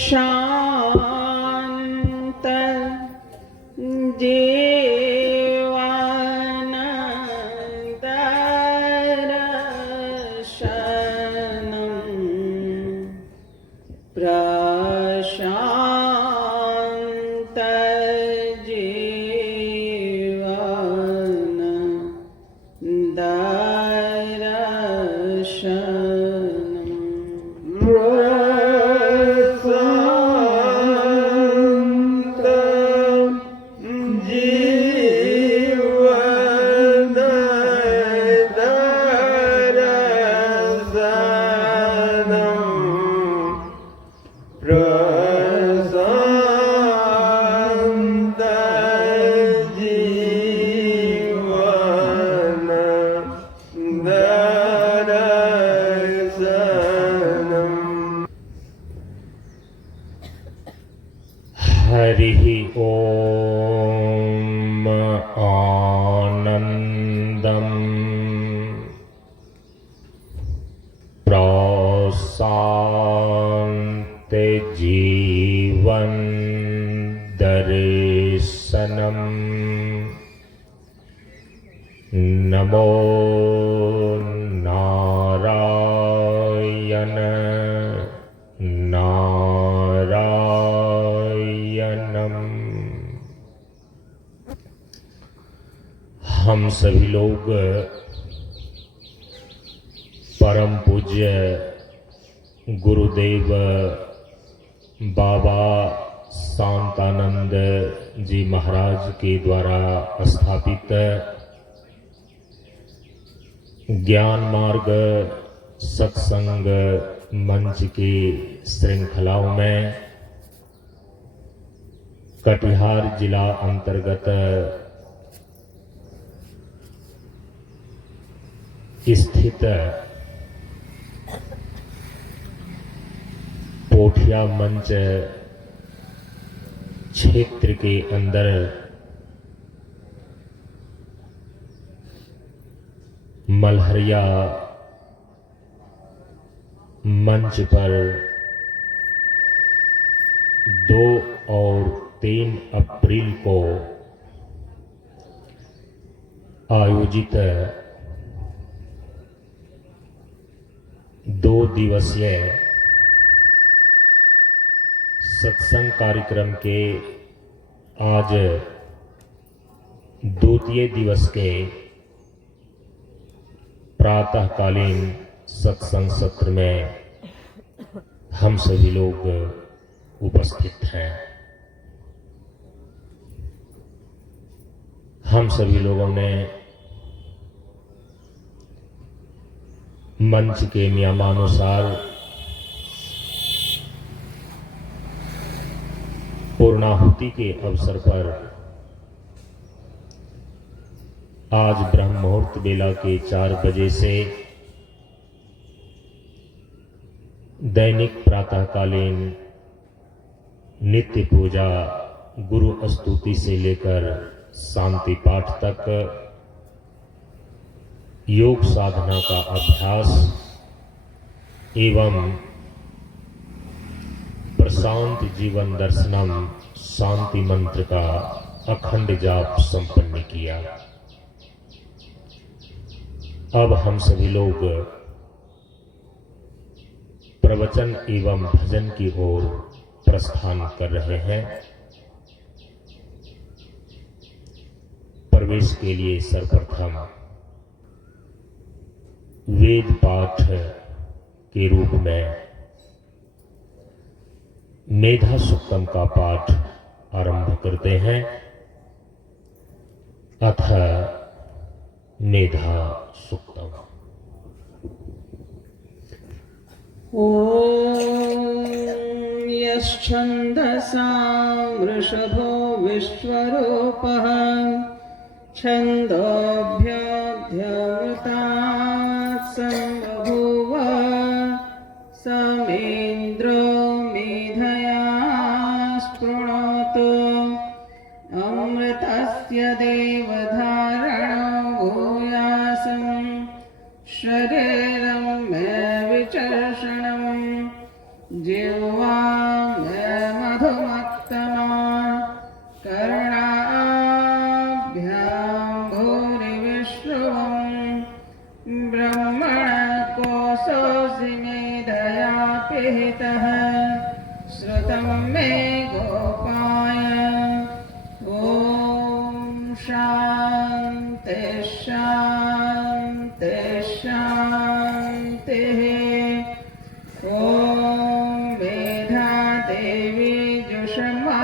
शान्त जीवानन्ददर्शनम् प्रशान्त हरिः ॐ आनन्दम् प्रशान्त जीवन दर्शनम् नमो नारायण नारायणम्। हम सभी लोग परम पूज्य गुरुदेव बाबा शांतानंद जी महाराज के द्वारा स्थापित ज्ञान मार्ग सत्संग मंच की श्रृंखलाओं में कटिहार जिला अंतर्गत स्थित पोठिया मंच क्षेत्र के अंदर मल्हरिया मंच पर 2 और 3 अप्रैल को आयोजित 2 दिवसीय सत्संग कार्यक्रम के आज द्वितीय दिवस के प्रातःकालीन सत्संग सत्र में हम सभी लोग उपस्थित हैं। हम सभी लोगों ने मंच के नियमानुसार पूर्णाहुति के अवसर पर आज ब्रह्म मुहूर्त बेला के 4 बजे से दैनिक प्रातःकालीन नित्य पूजा गुरु स्तुति से लेकर शांति पाठ तक योग साधना का अभ्यास एवं प्रशांत जीवन दर्शनम शांति मंत्र का अखंड जाप संपन्न किया। अब हम सभी लोग प्रवचन एवं भजन की ओर प्रस्थान कर रहे हैं। प्रवेश के लिए सर्वप्रथम वेद पाठ के रूप में मेधा सुक्तम का पाठ आरंभ करते हैं। अथ मेधा सुक्तम। ॐ यश्छन्दसां वृषभो विश्वरूपः छन्दोभ्योऽध्यवृतात् सम्बभूव समेन्द्रो मेधया स्पृणोतु अमृतस्य देवधारणो भूयासं शरीरं मे विचर्षणं जिह्वा मे तं मे गोपाय। ॐ शान्ति शान्ति शान्तिः। ॐ मेधा देवी जुषमाणानागात्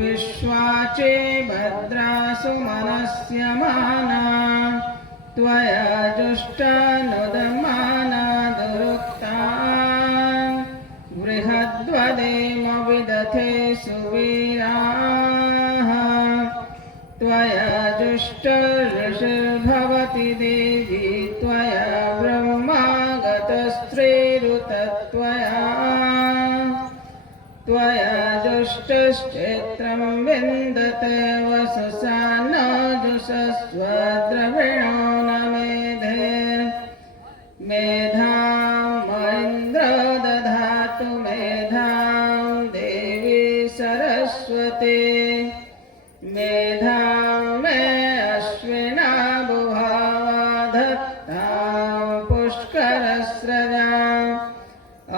विश्वाचे भद्रासु मनस्यमाना त्वया जुष्टानुदमाना दुरुक्ता बृहद्वदेम विदथे सुवीराः त्वया जुष्टऋषिर्भवति देवी त्वया ब्रह्मागतस्त्रीरुतत्वया त्वया जुष्टश्चैत्रं विन्दते वसुसा न जुषस्व द्रविणो न मेधे मेधामैन्द्रो दधातु मेधां देवी सरस्वती मेधां मे अश्विना बुभावधत्तां पुष्करस्रजाम्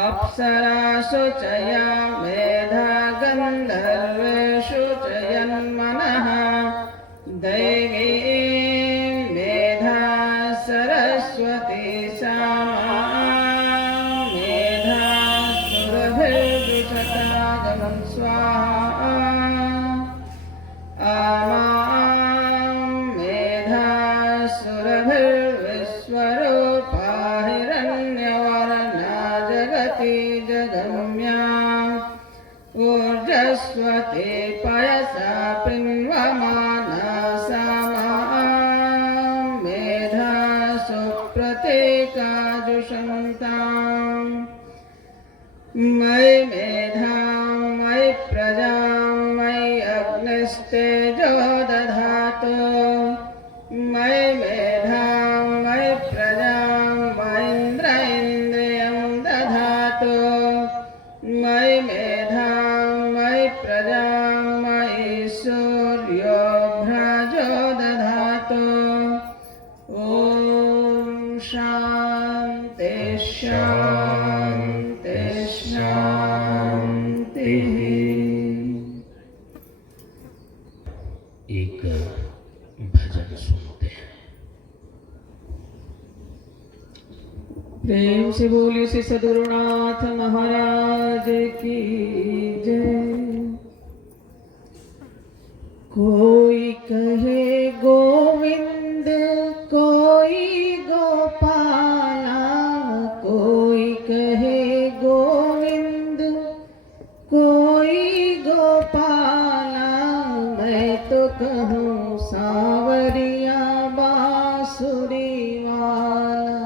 अप्सरासु च या मेधा गन्धर्वेषु च यन्मनः दैवी मेधा सरस्वती सा मेधा सुरभिर्दुषतागं स्वाहा आमां मेधा सुरभिर्विश्वरूपा हिरण्यवर्णा जगति जगम्या ऊर्जस्वती पयसा पिन्वमाना सा मेधा सुप्रतीका जुषन्ताम् मयि मेधां मयि प्रजां मयि अग्निस्तेजो दधातु मयि मेधां मयि प्रजां मयीन्द्र इन्द्रियं दधातु मयि मेधां मयि प्रजां मयि सूर्यो भ्राजो दधातु ॐ शान्ति शान्ति शान्तिः। एक भजन सुनते हैं। प्रेम से बोलिए श्री सद्गुरुनाथ महाराज की जय। कोई कहे गोविंद कोई गोपाला कोई कहे गोविंद कोई गोपाला मैं तो कहूँ सांवरिया बांसुरी वाला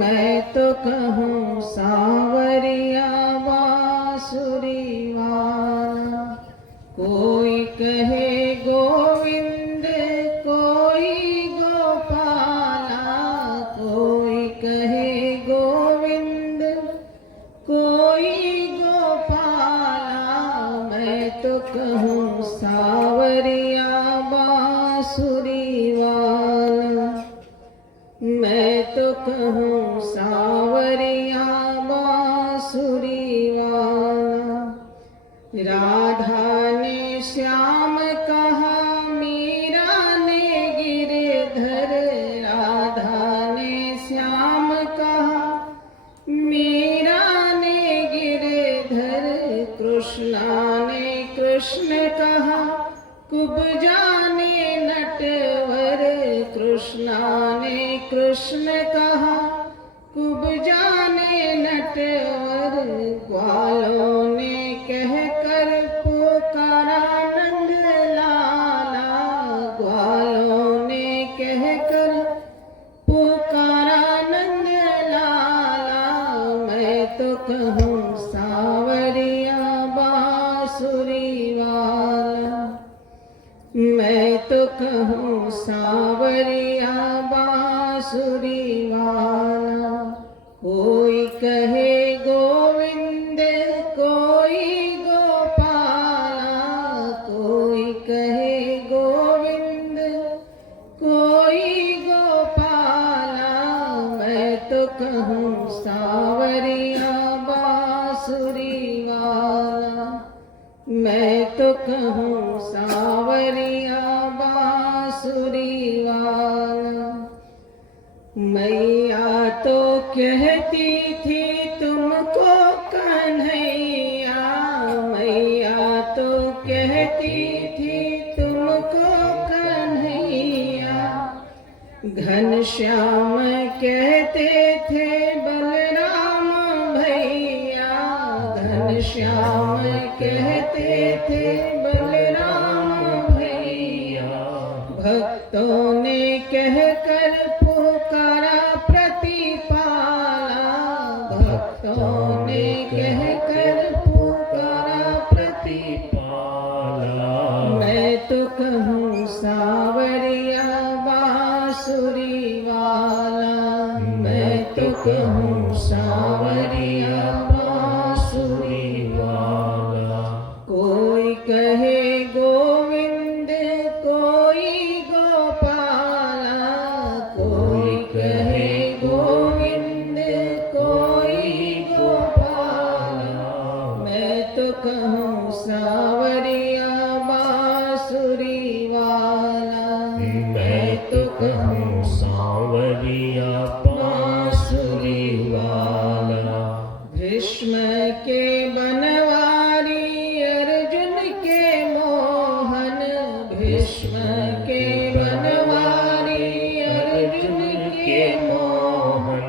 मैं तो कहूँ सांवरिया बांसुरी वाला। कोई कहे गोविंद कोई गोपाला कोई कहे गोविंद कोई गोपाला मैं तो कहूँ सांवरिया बांसुरी वाला मैं तो कहूँ सांवरिया बांसुरी वाला। राधा ने श्याम कहा मीरा ने गिरधर राधा ने श्याम कहा मीरा ने गिरधर कृष्णा ने कृष्ण कहा कुब्जा ने नटवर कृष्णा ने कृष्ण कहा कुब्जा ने नटवर। ग्वालों ने कहकर पुकारा नंद लाला ग्वालों ने कहकर पुकारा नंद लाला मैं तो कहूँ सांवरिया बांसुरी वाला मैं तो कहूँ सांवरिया बांसुरी वाला। कोई कहे गोविंद कोई गोपाला कोई कहे गोविंद कोई गोपाला मैं तो कहूँ सांवरिया सावरिया बांसुरी वाला, मैं तो कहूँ सावरिया बांसुरी वाला। मैया तो कहती थी तुमको कन्हैया, मैया तो कहती थी तुमको कन्हैया। घनश्याम कहते थे बलराम भैया, घनश्याम कहते थे बलराम भैया। भक्तों ने कहकर पुकारा प्रतिपाला, भक्तों ने कहकर पुकारा प्रतिपाला। मैं तो कहूँ सावरिया बांसुरी वाला, मैं तो कहूँ सावरिया बांसुरी वाला। कोई कहे गोविंद कोई गोपाला, कोई कहे गोविंद कोई गोपाला। मैं तो कहूँ सावरिया बांसुरी वाला, मैं तो कहूँ सावरिया बांसुरी वाला। भीष्म के बनवारी अर्जुन के मोहन, भीष्म के बनवारी अर्जुन के मोहन।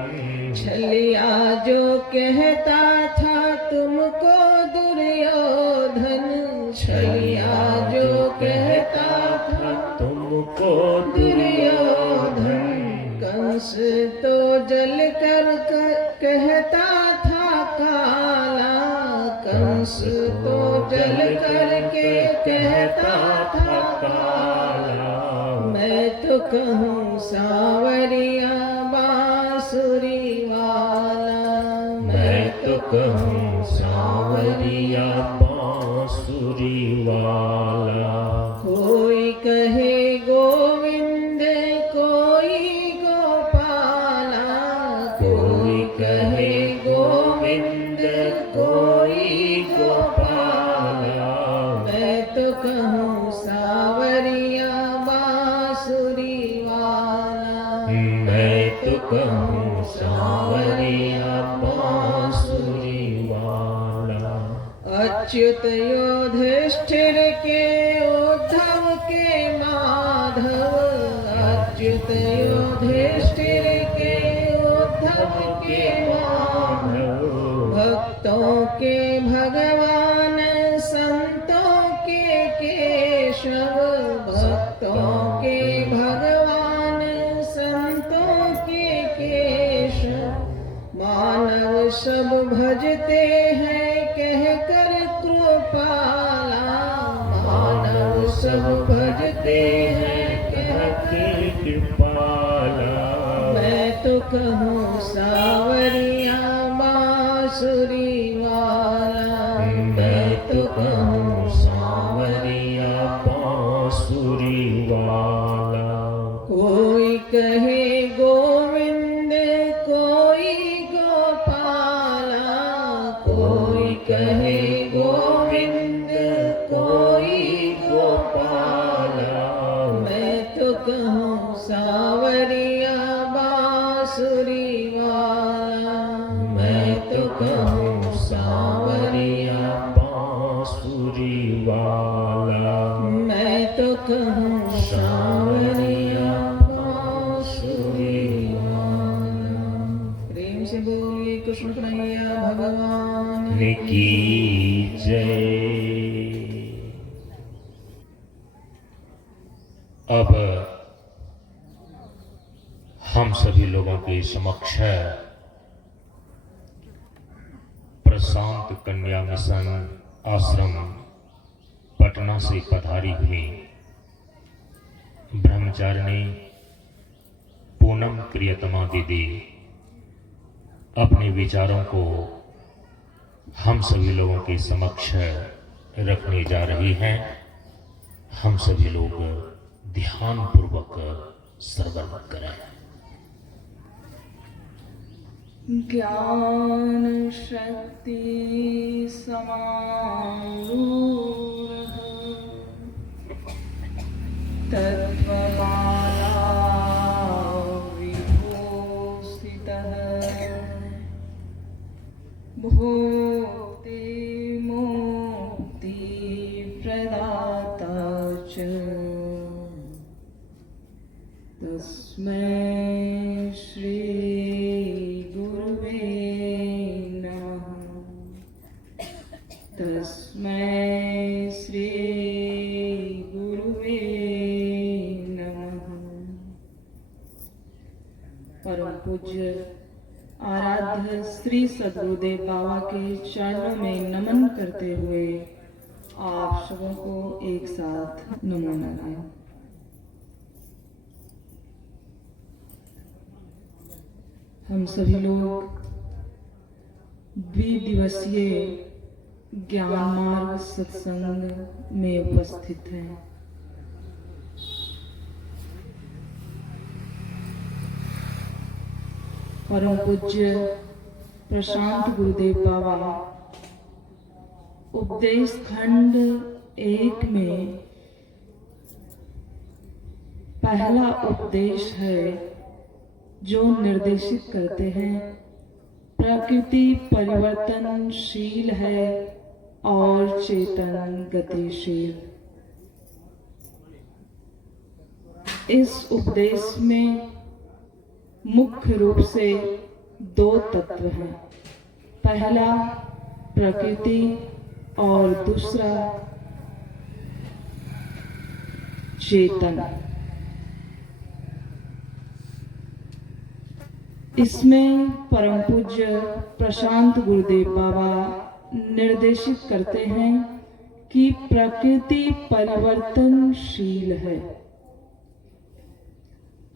छलिया जो कहता था तुमको दुर्योधन, छलिया जो कहता था तुमको दुर्योधन। कंस तो जल कर कहता था काला, कंस तो जल करके कहता था काला। मैं तो कहूँ सावरिया बांसुरी वाला, मैं तो कहूँ सावरिया बांसुरी वाला। कोई कहे गोविंद कोई गोपाला, कोई कहे गोविंद कोई गोपाला। मैं तो कहूँ सावरिया बांसुरी वाला, मैं तो कहूँ सावरिया बांसुरी वाला। अच्युत युधिष्ठिर के उद्धव के माधव, अच्युत युधिष्ठिर के उद्धव के माधव। भक्तों के भगवान संतों के केशव, भक्तों के भगवान संतों के केशव। मानव सब भजते हैं कहकर कृपाला, मानव सब भजते हैं कहकर कृपाला। मैं तो कहूँ सावरिया बांसुरी वाला, मैं तो कहूँ सावरिया बांसुरी वाला। कोई कहे गोविंद कोई गोपाला, कोई कहे गोविंद कोई गोपाला। मैं तो कहूँ सावरिया बांसुरी वाला, मैं तो कहूँ सावरिया बांसुरी वाला। मैं तो कहूँ सावरिया बांसुरी वाला। प्रेम से बोलिए कृष्ण कन्हैया भगवान की जय। अब हम सभी लोगों के समक्ष प्रशांत कन्या मिशन आश्रम पटना से पधारी हुई ब्रह्मचारिणी पूनम प्रियतमा दीदी अपने विचारों को हम सभी लोगों के समक्ष रखने जा रही हैं। हम सभी लोग ध्यान पूर्वक श्रवण करें। ज्ञान शक्ति समारूढ़ तत्वमाला विभूषितः भूति मुक्ति प्रदाता च तस्मै श्री गुरुवे नमः। तस्मै श्री गुरुवे नमः। परम पूज्य आराध्य श्री सद्गुरुदेव बाबा के चरणों में नमन करते हुए आप सबों को एक साथ नमो नारायण। हम सभी लोग द्विदिवसीय ज्ञान मार्ग सत्संग में उपस्थित हैं। परम पूज्य प्रशांत गुरुदेव बाबा उपदेश खंड 1 में पहला उपदेश है जो निर्देशित करते हैं प्रकृति परिवर्तनशील है और चेतन गतिशील। इस उपदेश में मुख्य रूप से 2 तत्व हैं, पहला प्रकृति और दूसरा चेतन। इसमें परम पूज्य प्रशांत गुरुदेव बाबा निर्देशित करते हैं कि प्रकृति परिवर्तनशील है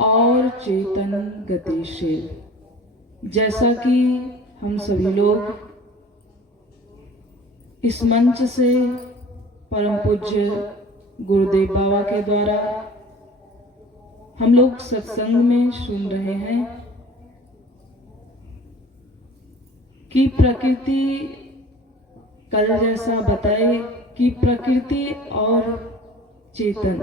और चेतन गतिशील। जैसा कि हम सभी लोग इस मंच से परम पूज्य गुरुदेव बाबा के द्वारा हम लोग सत्संग में सुन रहे हैं कि प्रकृति, कल जैसा बताए कि प्रकृति और चेतन,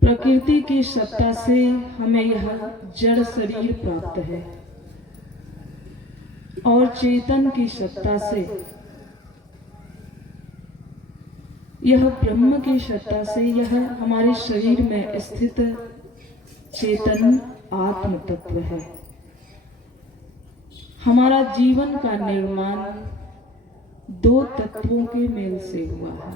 प्रकृति की सत्ता से हमें यह जड़ शरीर प्राप्त है और चेतन की सत्ता से, यह ब्रह्म की सत्ता से, यह हमारे शरीर में स्थित चेतन आत्म तत्व है। हमारा जीवन का निर्माण 2 तत्वों के मेल से हुआ है,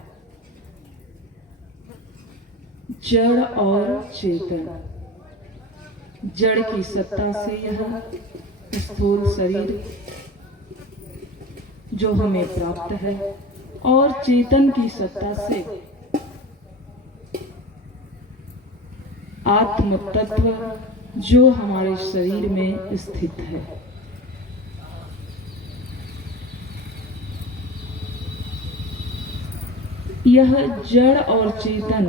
जड़ और चेतन। जड़ की सत्ता से यह स्थूल शरीर जो हमें प्राप्त है और चेतन की सत्ता से आत्म तत्व जो हमारे शरीर में स्थित है। यह जड़ और चेतन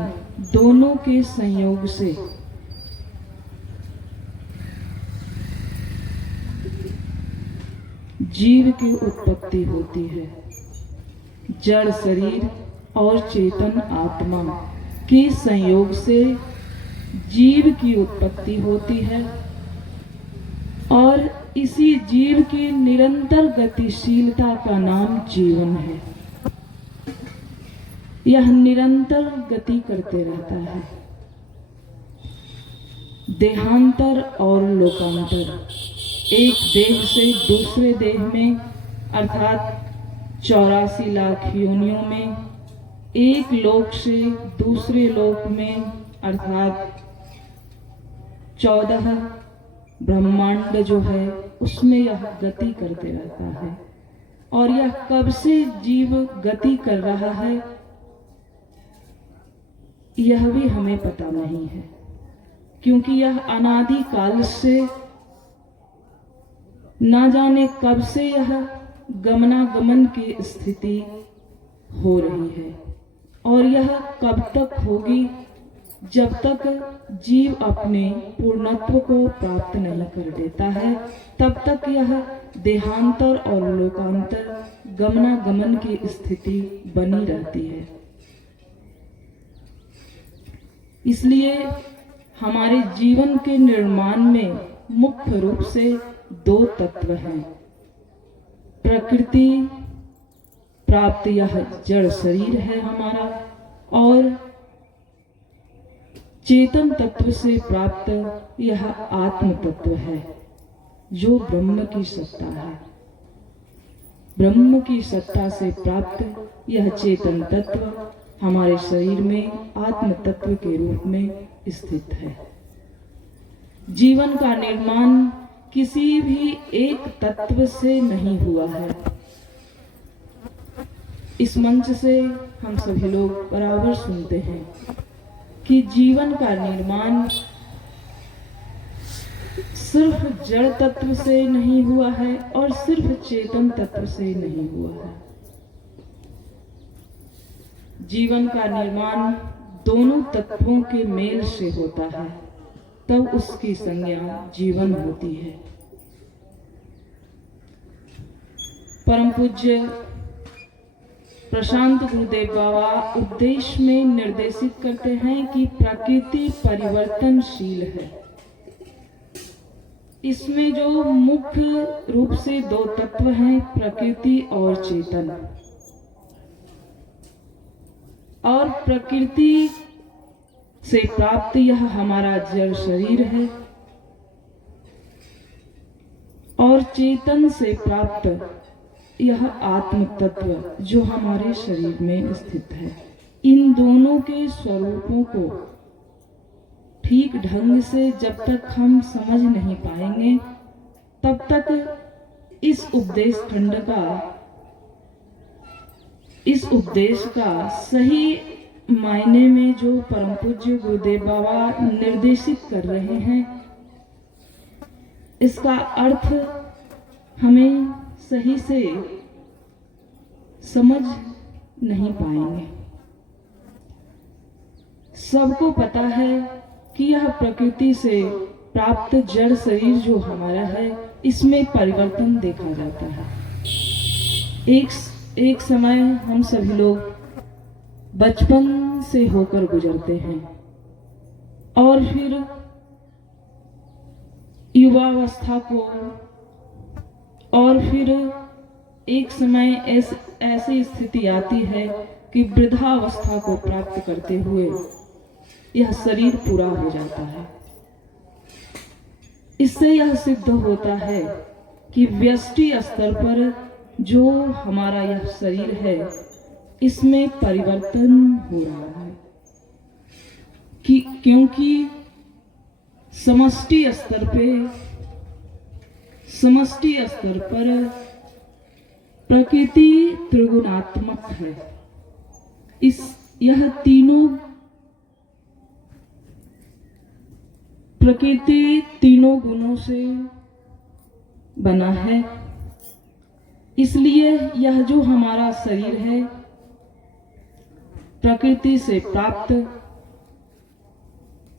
दोनों के संयोग से जीव की उत्पत्ति होती है। जड़ शरीर और चेतन आत्मा के संयोग से जीव की उत्पत्ति होती है और इसी जीव की निरंतर गतिशीलता का नाम जीवन है। यह निरंतर गति करते रहता है। देहांतर और लोकांतर, एक देह से दूसरे देह में अर्थात 84 लाख योनियों में, एक लोक से दूसरे लोक में अर्थात 14 ब्रह्मांड जो है उसमें यह गति करते रहता है। और यह कब से जीव गति कर रहा है यह भी हमें पता नहीं है, क्योंकि यह अनादि काल से ना जाने कब से यह गमनागमन की स्थिति हो रही है और यह कब तक होगी जब तक जीव अपने पूर्णत्व को प्राप्त नहीं कर देता है, तब तक यह देहांतर और लोकांतर गमनागमन की स्थिति बनी रहती है। इसलिए हमारे जीवन के निर्माण में मुख्य रूप से दो तत्व हैं। प्रकृति प्राप्त यह जड़ शरीर है हमारा, और चेतन तत्व से प्राप्त यह आत्म तत्व है, जो ब्रह्म की सत्ता है। ब्रह्म की सत्ता से प्राप्त यह चेतन तत्व हमारे शरीर में आत्म तत्व के रूप में स्थित है। जीवन का निर्माण किसी भी एक तत्व से नहीं हुआ है। इस मंच से हम सभी लोग बराबर सुनते हैं कि जीवन का निर्माण सिर्फ जड़ तत्व से नहीं हुआ है और सिर्फ चेतन तत्व से नहीं हुआ है। जीवन का निर्माण दोनों तत्वों के मेल से होता है, तब उसकी संज्ञा जीवन होती है। परम पूज्य प्रशांत गुरुदेव बाबा उपदेश में निर्देशित करते हैं कि प्रकृति परिवर्तनशील है। इसमें जो मुख्य रूप से दो तत्व हैं, प्रकृति और चेतन। और प्रकृति से प्राप्त यह हमारा जड़ शरीर है, और चेतन से प्राप्त यह आत्म तत्व जो हमारे शरीर में स्थित है। इन दोनों के स्वरूपों को ठीक ढंग से जब तक हम समझ नहीं पाएंगे, तब तक इस उपदेश का सही मायने में जो परम पूज्य गुरुदेव बाबा निर्देशित कर रहे हैं, इसका अर्थ हमें सही से समझ नहीं पाएंगे। सबको पता है कि यह प्रकृति से प्राप्त जड़ शरीर जो हमारा है, इसमें परिवर्तन देखा जाता है। एक समय हम सभी लोग बचपन से होकर गुजरते हैं, और फिर युवावस्था को, और फिर एक समय ऐसी स्थिति आती है कि वृद्धावस्था को प्राप्त करते हुए यह शरीर पूरा हो जाता है। इससे यह सिद्ध होता है कि व्यष्टि स्तर पर जो हमारा यह शरीर है, इसमें परिवर्तन हो रहा है, क्योंकि समष्टि स्तर पर प्रकृति त्रिगुणात्मक है। यह तीनों प्रकृति तीनों गुणों से बना है। इसलिए यह जो हमारा शरीर है, प्रकृति से प्राप्त,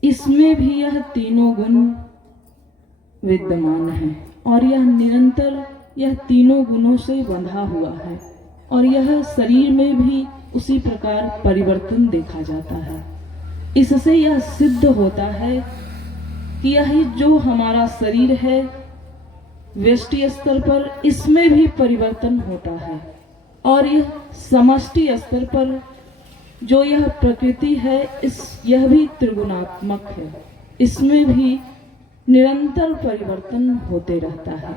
इसमें भी यह तीनों गुण विद्यमान है, और यह निरंतर यह तीनों गुणों से बंधा हुआ है, और यह शरीर में भी उसी प्रकार परिवर्तन देखा जाता है। इससे यह सिद्ध होता है कि यह जो हमारा शरीर है, व्यष्टि स्तर पर इसमें भी परिवर्तन होता है, और यह समष्टि स्तर पर जो यह प्रकृति है, यह भी त्रिगुणात्मक है। इसमें भी निरंतर परिवर्तन होते रहता है।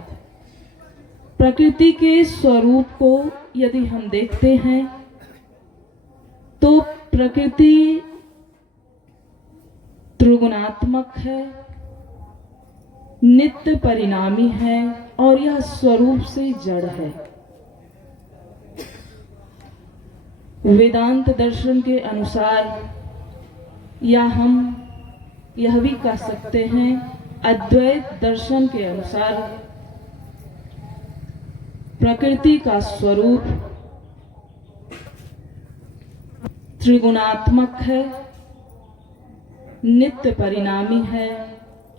प्रकृति के स्वरूप को यदि हम देखते हैं, तो प्रकृति त्रिगुणात्मक है, नित्य परिणामी है, और यह स्वरूप से जड़ है। वेदांत दर्शन के अनुसार, या हम यह भी कह सकते हैं अद्वैत दर्शन के अनुसार, प्रकृति का स्वरूप त्रिगुणात्मक है, नित्य परिणामी है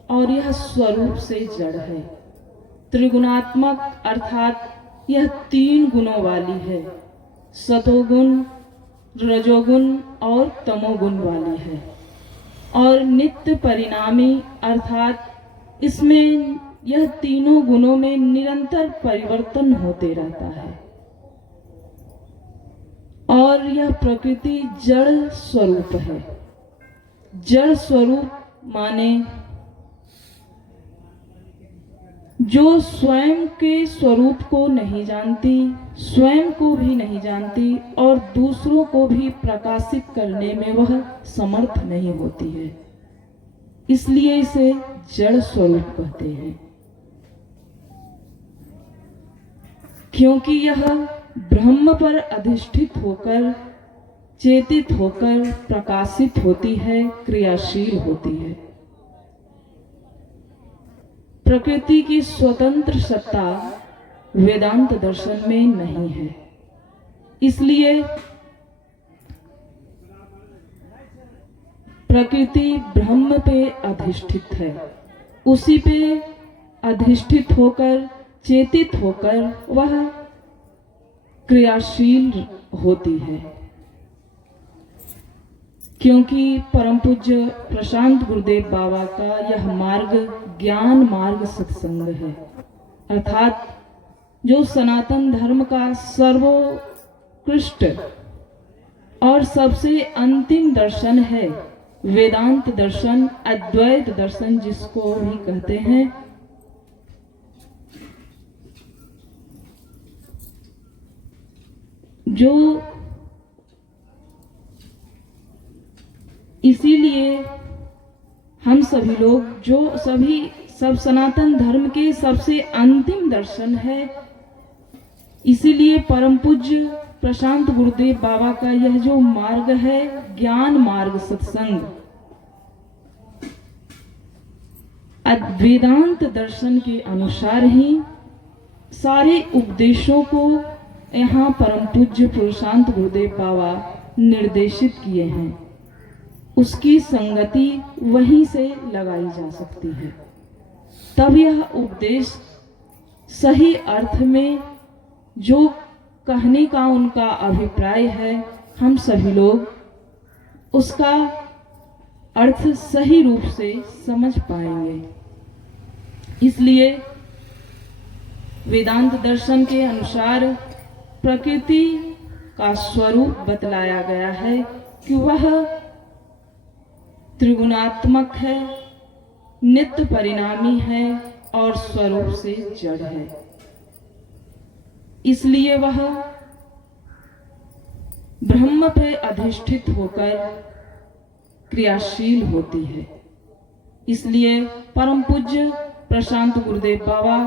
और यह स्वरूप से जड़ है। त्रिगुणात्मक अर्थात यह 3 गुणों वाली है, सतोगुण, रजोगुण और तमोगुण वाली है। और नित्य परिणामी अर्थात इसमें यह तीनों गुणों में निरंतर परिवर्तन होते रहता है। और यह प्रकृति जड़ स्वरूप है। जड़ स्वरूप माने जो स्वयं के स्वरूप को नहीं जानती, स्वयं को भी नहीं जानती और दूसरों को भी प्रकाशित करने में वह समर्थ नहीं होती है, इसलिए इसे जड़ स्वरूप कहते हैं। क्योंकि यह ब्रह्म पर अधिष्ठित होकर, चेतित होकर प्रकाशित होती है, क्रियाशील होती है। प्रकृति की स्वतंत्र सत्ता वेदांत दर्शन में नहीं है, इसलिए प्रकृति ब्रह्म पे अधिष्ठित है। उसी पे अधिष्ठित होकर, चेतित होकर वह क्रियाशील होती है। क्योंकि परम पूज्य प्रशांत गुरुदेव बाबा का यह मार्ग ज्ञान मार्ग सत्संग है, अर्थात जो सनातन धर्म का सर्वोत्कृष्ट और सबसे अंतिम दर्शन है, वेदांत दर्शन, अद्वैत दर्शन जिसको भी कहते हैं, जो इसीलिए हम सभी लोग जो सब सनातन धर्म के सबसे अंतिम दर्शन है, इसीलिए परम पूज्य प्रशांत गुरुदेव बाबा का यह जो मार्ग है, ज्ञान मार्ग सत्संग, वेदांत दर्शन के अनुसार ही सारे उपदेशों को यहाँ परम पूज्य प्रशांत गुरुदेव बाबा निर्देशित किए हैं। उसकी संगति वहीं से लगाई जा सकती है, तब यह उपदेश सही अर्थ में जो कहने का उनका अभिप्राय है, हम सभी लोग उसका अर्थ सही रूप से समझ पाएंगे। इसलिए वेदांत दर्शन के अनुसार प्रकृति का स्वरूप बतलाया गया है कि वह त्रिगुणात्मक है, नित्य परिणामी है और स्वरूप से जड़ है। इसलिए वह ब्रह्म पे अधिष्ठित होकर क्रियाशील होती है। इसलिए परम पूज्य प्रशांत गुरुदेव बाबा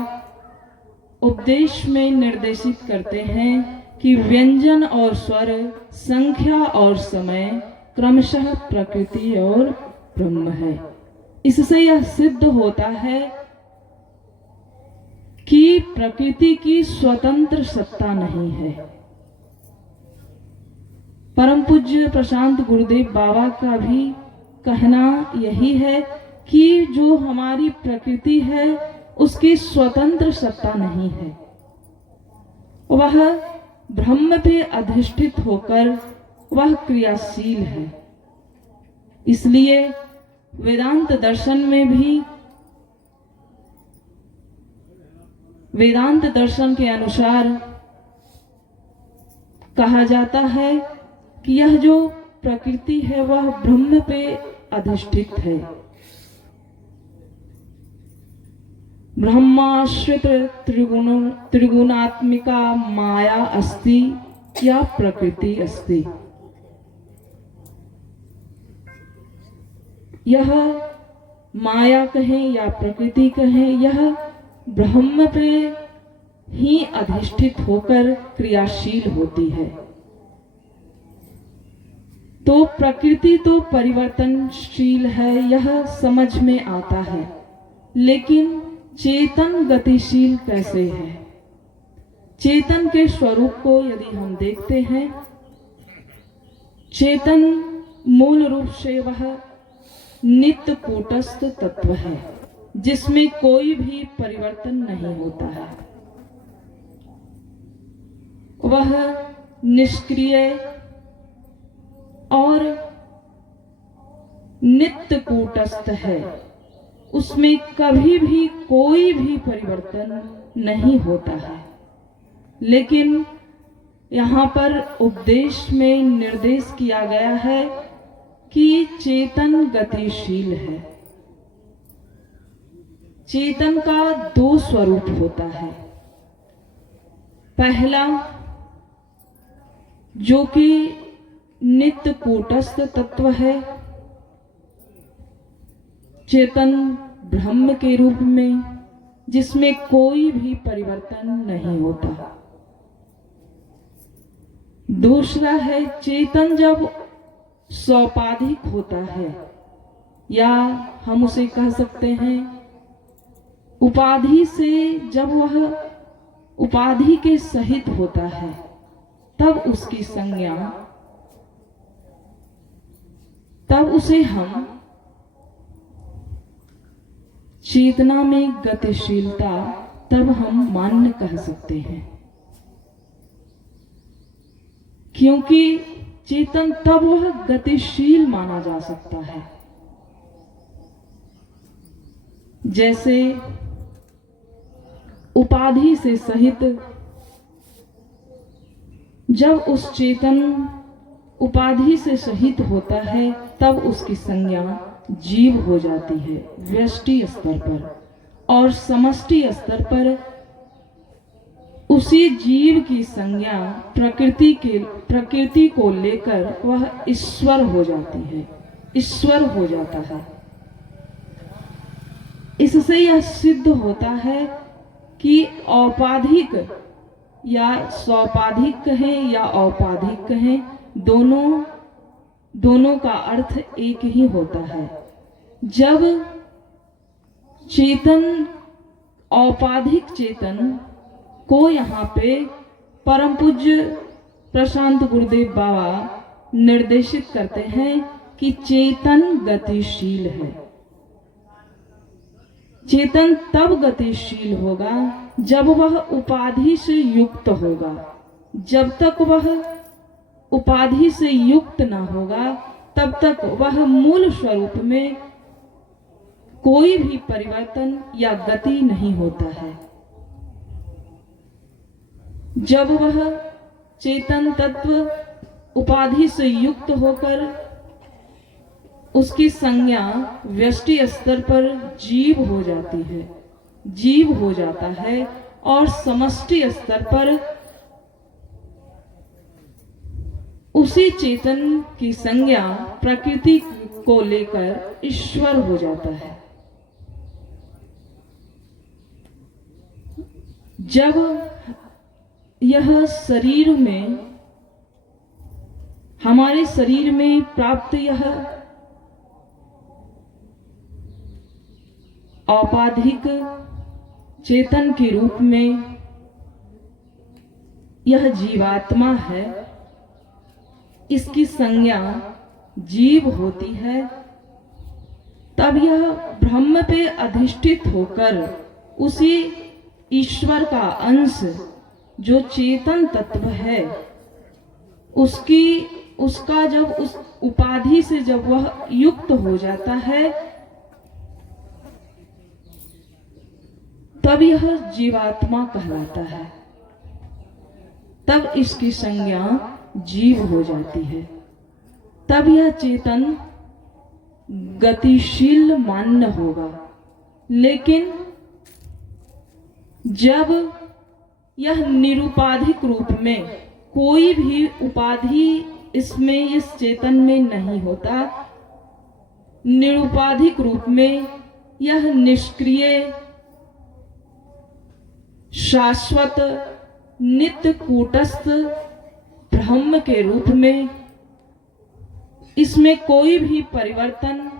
उपदेश में निर्देशित करते हैं कि व्यंजन और स्वर, संख्या और समय क्रमशः प्रकृति और ब्रह्म है। इससे यह सिद्ध होता है कि प्रकृति की स्वतंत्र सत्ता नहीं है। परम पूज्य प्रशांत गुरुदेव बाबा का भी कहना यही है कि जो हमारी प्रकृति है उसकी स्वतंत्र सत्ता नहीं है, वह ब्रह्म पे अधिष्ठित होकर वह क्रियाशील है। इसलिए वेदांत दर्शन में भी, वेदांत दर्शन के अनुसार कहा जाता है कि यह जो प्रकृति है वह ब्रह्म पे अधिष्ठित है। ब्रह्माश्रित त्रिगुणात्मिका माया अस्ति या प्रकृति अस्ति। यह माया कहें या प्रकृति कहें, यह ब्रह्म पे ही अधिष्ठित होकर क्रियाशील होती है। तो प्रकृति तो परिवर्तनशील है, यह समझ में आता है, लेकिन चेतन गतिशील कैसे है? चेतन के स्वरूप को यदि हम देखते हैं, चेतन मूल रूप से वह नित्य कूटस्थ तत्व है, जिसमें कोई भी परिवर्तन नहीं होता है। वह निष्क्रिय और नित्य कूटस्थ है, उसमें कभी भी कोई भी परिवर्तन नहीं होता है। लेकिन यहाँ पर उपदेश में निर्देश किया गया है कि चेतन गतिशील है। चेतन का दो स्वरूप होता है। पहला, जो कि नित्य कूटस्थ तत्व है, चेतन ब्रह्म के रूप में, जिसमें कोई भी परिवर्तन नहीं होता। दूसरा है चेतन जब सौपाधिक होता है, या हम उसे कह सकते हैं उपाधि से, जब वह उपाधि के सहित होता है, तब उसकी संज्ञा, तब उसे हम चेतना में गतिशीलता, तब हम मान्य कह सकते हैं। क्योंकि चेतन तब वह गतिशील माना जा सकता है जैसे उपाधि से सहित, जब उस चेतन उपाधि से सहित होता है, तब उसकी संज्ञा जीव हो जाती है व्यष्टि स्तर पर, और समष्टि स्तर पर उसी जीव की संज्ञा प्रकृति को लेकर वह ईश्वर हो जाती है, ईश्वर हो जाता है। इससे यह सिद्ध होता है कि औपाधिक या सौपाधिक कहें या औपाधिक कहें, दोनों का अर्थ एक ही होता है। जब चेतन, औपाधिक चेतन को यहाँ पे परम पूज्य प्रशांत गुरुदेव बाबा निर्देशित करते हैं कि चेतन गतिशील है। चेतन तब गतिशील होगा जब वह उपाधि से युक्त होगा। जब तक वह उपाधि से युक्त न होगा, तब तक वह मूल स्वरूप में कोई भी परिवर्तन या गति नहीं होता है। जब वह चेतन तत्व उपाधि से युक्त होकर उसकी संज्ञा व्यष्टि स्तर पर जीव हो जाती है, जीव हो जाता है, और समष्टि स्तर पर उसी चेतन की संज्ञा प्रकृति को लेकर ईश्वर हो जाता है। जब यह शरीर में, हमारे शरीर में प्राप्त यह औपाधिक चेतन के रूप में यह जीवात्मा है, इसकी संज्ञा जीव होती है, तब यह ब्रह्म पे अधिष्ठित होकर उसी ईश्वर का अंश जो चेतन तत्व है, उसका जब उस उपाधि से जब वह युक्त हो जाता है, तब यह जीवात्मा कहलाता है। तब इसकी संज्ञा जीव हो जाती है। तब यह चेतन गतिशील मान्य होगा। लेकिन जब यह निरुपाधिक रूप में कोई भी उपाधि इसमें, इस चेतन में नहीं होता, निरुपाधिक रूप में यह निष्क्रिय, शाश्वत, नित्य कूटस्थ ब्रह्म के रूप में, इसमें कोई भी परिवर्तन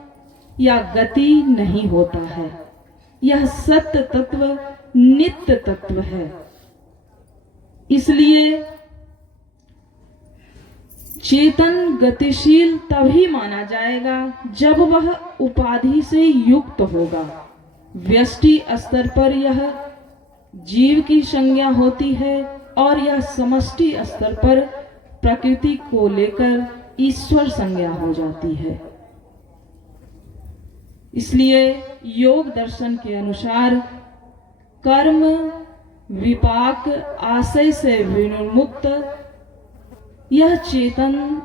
या गति नहीं होता है। यह सत्य तत्व नित्य तत्व है। इसलिए चेतन गतिशील तभी माना जाएगा जब वह उपाधि से युक्त होगा। व्यष्टि स्तर पर यह जीव की संज्ञा होती है और यह समष्टि स्तर पर प्रकृति को लेकर ईश्वर संज्ञा हो जाती है। इसलिए योग दर्शन के अनुसार कर्म विपाक आशय से विमुक्त यह चेतन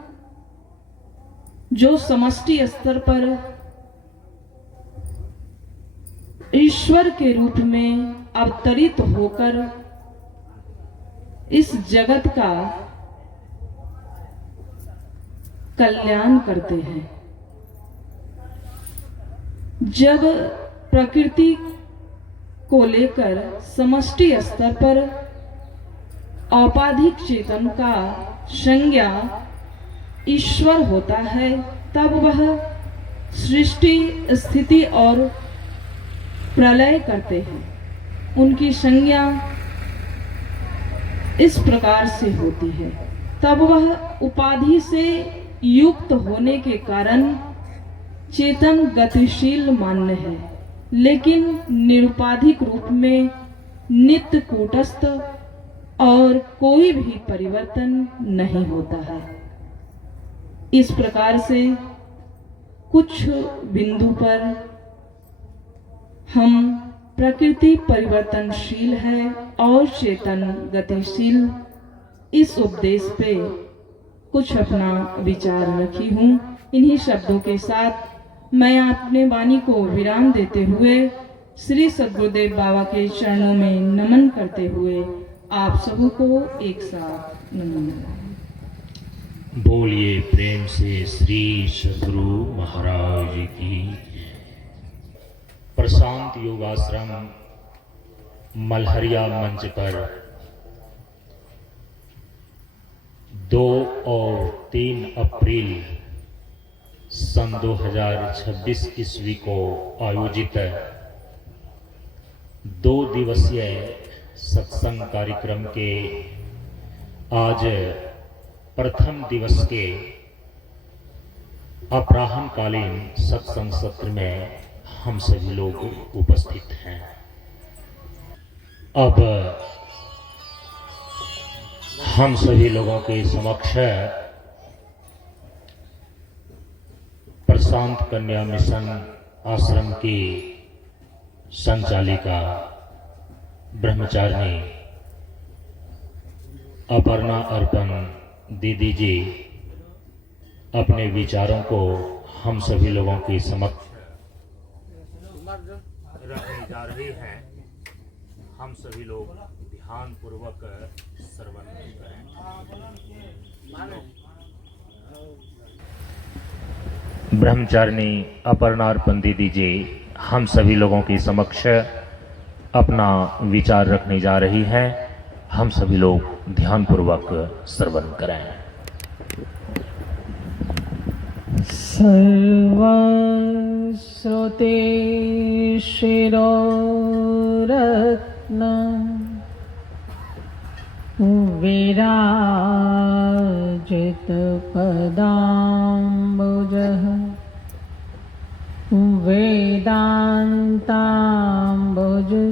जो समष्टि स्तर पर ईश्वर के रूप में अवतरित होकर इस जगत का कल्याण करते हैं। जब प्रकृति को लेकर समष्टि स्तर पर औपाधिक चेतन का संज्ञा ईश्वर होता है, तब वह सृष्टि स्थिति और प्रलय करते हैं। उनकी संज्ञा इस प्रकार से होती है। तब वह उपाधि से युक्त होने के कारण चेतन गतिशील मान्य है, लेकिन निरुपाधिक रूप में नित्य कूटस्थ और कोई भी परिवर्तन नहीं होता है। इस प्रकार से कुछ बिंदु पर हम प्रकृति परिवर्तनशील है और चेतन गतिशील, इस उपदेश पे कुछ अपना विचार रखी हूँ। इन्हीं शब्दों के साथ मैं अपने वाणी को विराम देते हुए श्री सद्गुरुदेव बाबा के चरणों में नमन करते हुए आप सबों को एक साथ नमन। बोलिए प्रेम से श्री सद्गुरु महाराज की। प्रशांत योगाश्रम मल्हरिया मंच पर 2 और 3 अप्रैल सन 2026 ईस्वी को आयोजित 2 दिवसीय सत्संग कार्यक्रम के आज प्रथम दिवस के अपराह्नकालीन सत्संग सत्र में हम सभी लोग उपस्थित हैं। अब हम सभी लोगों के समक्ष प्रशांत कन्या मिशन आश्रम की संचालिका ब्रह्मचारिणी अपर्णा अर्पण दीदी जी अपने विचारों को हम सभी लोगों के समक्ष रखने जा रही हैं। हम सभी लोग ध्यान पूर्वक श्रवण करें। ब्रह्मचारिणी अपर्णा अर्पण दीदी जी हम सभी लोगों के समक्ष अपना विचार रखने जा रही हैं। हम सभी लोग ध्यान पूर्वक श्रवण करें। सर्वश्रुते शिरोरत्न विराजित पदाम्बुजः वेदान्ताम्बुज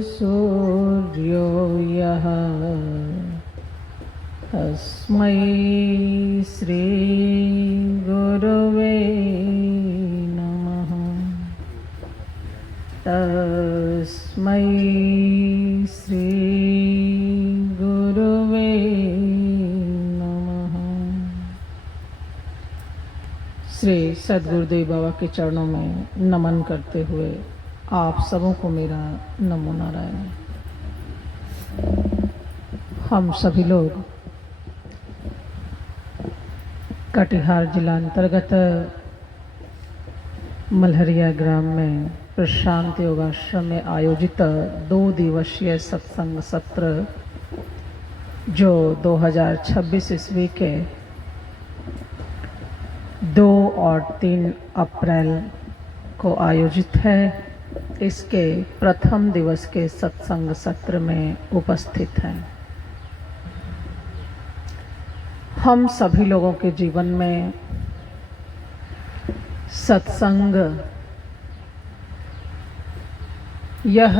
सूर्यो यः तस्मै श्री गुरुवे नमः। तस्मै श्री गुरुवे नमः। श्री सद्गुरुदेव बाबा के चरणों में नमन करते हुए आप सबों को मेरा नमो नारायण। हम सभी लोग कटिहार जिला अंतर्गत मल्हरिया ग्राम में प्रशांत योगाश्रम में आयोजित 2 दिवसीय सत्संग सत्र जो 2026 ईस्वी के 2 और 3 अप्रैल को आयोजित है, इसके प्रथम दिवस के सत्संग सत्र में उपस्थित हैं। हम सभी लोगों के जीवन में सत्संग यह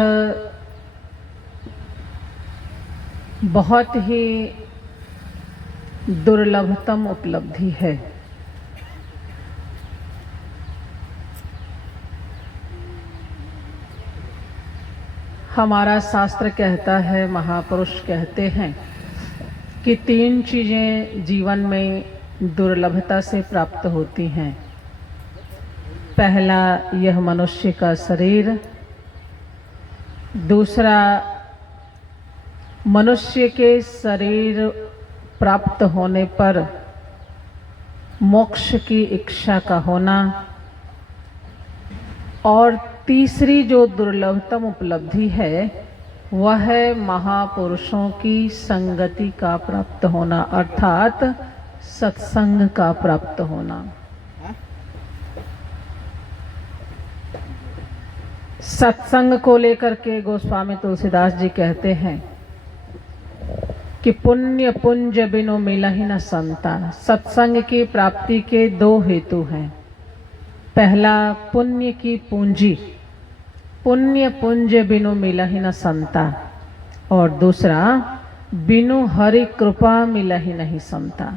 बहुत ही दुर्लभतम उपलब्धि है। हमारा शास्त्र कहता है, महापुरुष कहते हैं कि 3 चीज़ें जीवन में दुर्लभता से प्राप्त होती हैं। पहला, यह मनुष्य का शरीर। दूसरा, मनुष्य के शरीर प्राप्त होने पर मोक्ष की इच्छा का होना। और तीसरी जो दुर्लभतम उपलब्धि है वह है महापुरुषों की संगति का प्राप्त होना, अर्थात सत्संग का प्राप्त होना। सत्संग को लेकर के गोस्वामी तुलसीदास जी कहते हैं कि पुण्य पुंज बिनु मिलहि न संता। सत्संग की प्राप्ति के 2 हेतु हैं। पहला, पुण्य की पूंजी, पुण्य पुंज बिनु मिलहि न संता। और दूसरा, बिनु हरि कृपा मिलहि नहीं संता।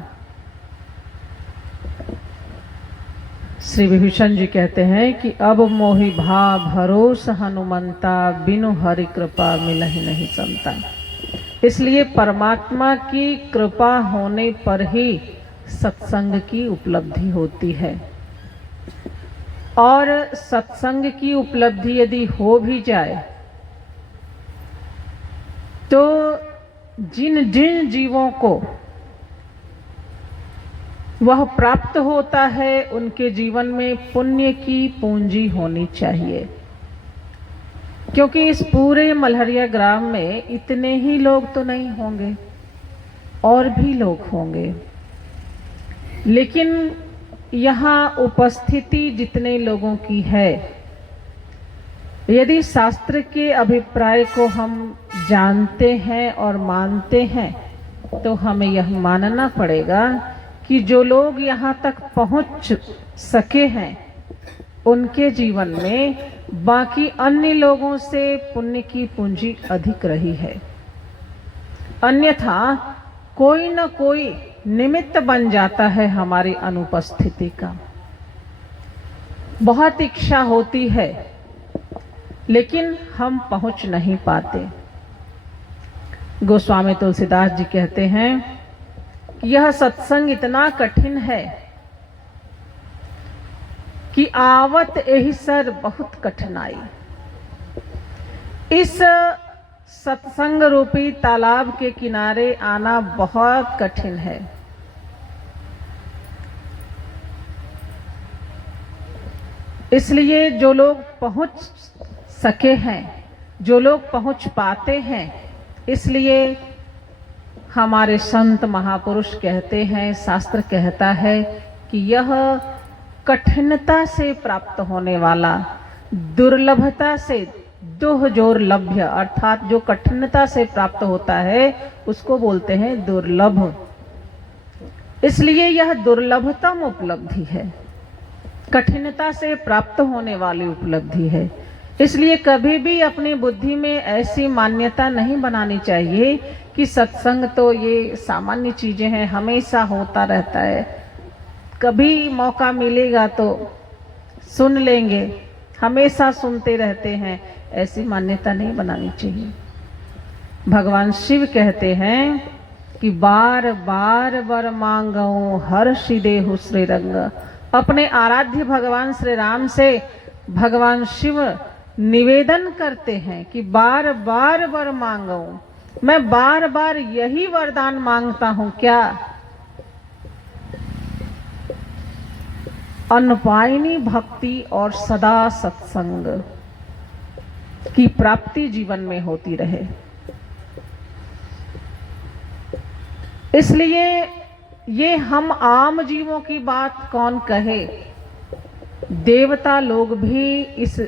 श्री विभीषण जी कहते हैं कि अब मोहि भा भरोस हनुमंता, बिनु हरि कृपा मिलहि नहीं संता। इसलिए परमात्मा की कृपा होने पर ही सत्संग की उपलब्धि होती है। और सत्संग की उपलब्धि यदि हो भी जाए तो जिन जिन जीवों को वह प्राप्त होता है उनके जीवन में पुण्य की पूंजी होनी चाहिए। क्योंकि इस पूरे मल्हरिया ग्राम में इतने ही लोग तो नहीं होंगे, और भी लोग होंगे, लेकिन यहाँ उपस्थिति जितने लोगों की है, यदि शास्त्र के अभिप्राय को हम जानते हैं और मानते हैं तो हमें यह मानना पड़ेगा कि जो लोग यहाँ तक पहुँच सके हैं उनके जीवन में बाकी अन्य लोगों से पुण्य की पूंजी अधिक रही है। अन्यथा कोई न कोई निमित्त बन जाता है हमारी अनुपस्थिति का। बहुत इच्छा होती है लेकिन हम पहुंच नहीं पाते। गोस्वामी तुलसीदास जी कहते हैं कि यह सत्संग इतना कठिन है कि आवत एहि सर बहुत कठिनाई। इस सत्संग रूपी तालाब के किनारे आना बहुत कठिन है। इसलिए जो लोग पहुंच सके हैं, जो लोग पहुंच पाते हैं, इसलिए हमारे संत महापुरुष कहते हैं, शास्त्र कहता है कि यह कठिनता से प्राप्त होने वाला, दुर्लभता से दुह जोर लभ्य, अर्थात जो कठिनता से प्राप्त होता है उसको बोलते हैं दुर्लभ। इसलिए यह दुर्लभतम उपलब्धि है, कठिनता से प्राप्त होने वाली उपलब्धि है। इसलिए कभी भी अपनी बुद्धि में ऐसी मान्यता नहीं बनानी चाहिए कि सत्संग तो ये सामान्य चीजें हैं, हमेशा होता रहता है, कभी मौका मिलेगा तो सुन लेंगे, हमेशा सुनते रहते हैं। ऐसी मान्यता नहीं बनानी चाहिए। भगवान शिव कहते हैं कि बार बार वर मांगऊं हर्षि देहु श्री रंग। अपने आराध्य भगवान श्री राम से भगवान शिव निवेदन करते हैं कि बार बार वर मांगऊं, मैं बार बार यही वरदान मांगता हूं क्या, अनपायनी भक्ति और सदा सत्संग की प्राप्ति जीवन में होती रहे। इसलिए ये हम आम जीवों की बात कौन कहे, देवता लोग भी इस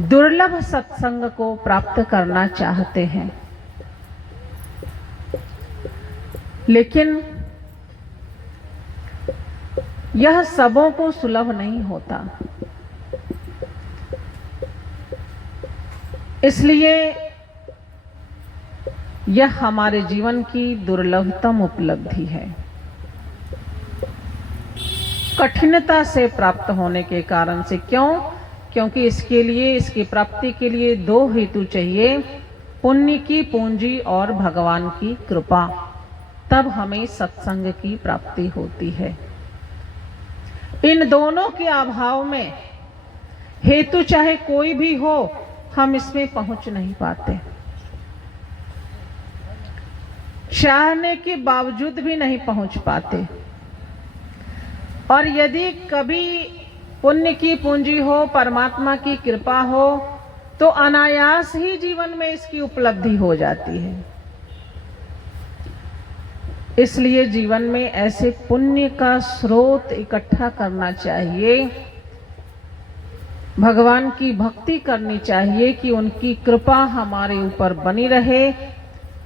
दुर्लभ सत्संग को प्राप्त करना चाहते हैं। लेकिन यह सबों को सुलभ नहीं होता। इसलिए यह हमारे जीवन की दुर्लभतम उपलब्धि है। कठिनता से प्राप्त होने के कारण से, क्यों? क्योंकि इसके लिए, इसकी प्राप्ति के लिए दो हेतु चाहिए, पुण्य की पूंजी और भगवान की कृपा। तब हमें सत्संग की प्राप्ति होती है। इन दोनों के अभाव में हेतु चाहे कोई भी हो, हम इसमें पहुंच नहीं पाते, चाहने के बावजूद भी नहीं पहुंच पाते। और यदि कभी पुण्य की पूंजी हो, परमात्मा की कृपा हो, तो अनायास ही जीवन में इसकी उपलब्धि हो जाती है। इसलिए जीवन में ऐसे पुण्य का स्रोत इकट्ठा करना चाहिए, भगवान की भक्ति करनी चाहिए कि उनकी कृपा हमारे ऊपर बनी रहे,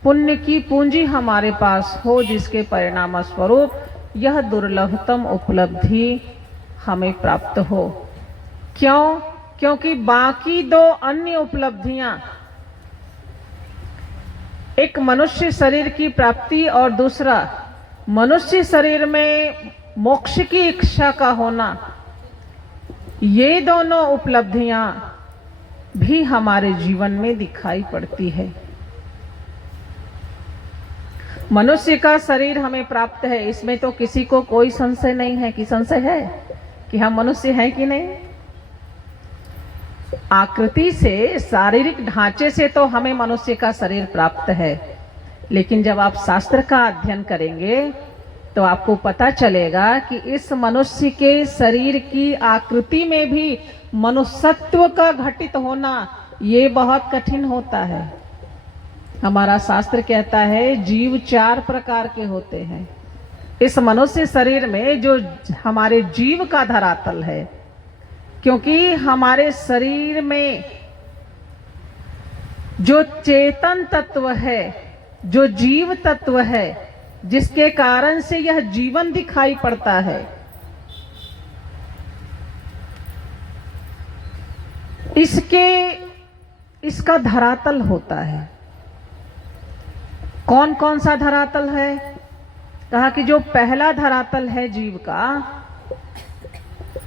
पुण्य की पूंजी हमारे पास हो, जिसके परिणाम स्वरूप यह दुर्लभतम उपलब्धि हमें प्राप्त हो। क्यों? क्योंकि बाकी दो अन्य उपलब्धियां, एक मनुष्य शरीर की प्राप्ति और दूसरा मनुष्य शरीर में मोक्ष की इच्छा का होना, ये दोनों उपलब्धियां भी हमारे जीवन में दिखाई पड़ती है। मनुष्य का शरीर हमें प्राप्त है, इसमें तो किसी को कोई संशय नहीं है। कि संशय है कि हम मनुष्य हैं कि नहीं? आकृति से, शारीरिक ढांचे से तो हमें मनुष्य का शरीर प्राप्त है, लेकिन जब आप शास्त्र का अध्ययन करेंगे तो आपको पता चलेगा कि इस मनुष्य के शरीर की आकृति में भी मनुष्यत्व का घटित होना ये बहुत कठिन होता है। हमारा शास्त्र कहता है जीव 4 प्रकार के होते हैं। इस मनुष्य शरीर में जो हमारे जीव का धरातल है, क्योंकि हमारे शरीर में जो चेतन तत्व है, जो जीव तत्व है, जिसके कारण से यह जीवन दिखाई पड़ता है, इसका धरातल होता है। कौन कौन सा धरातल है? कहा कि जो पहला धरातल है जीव का,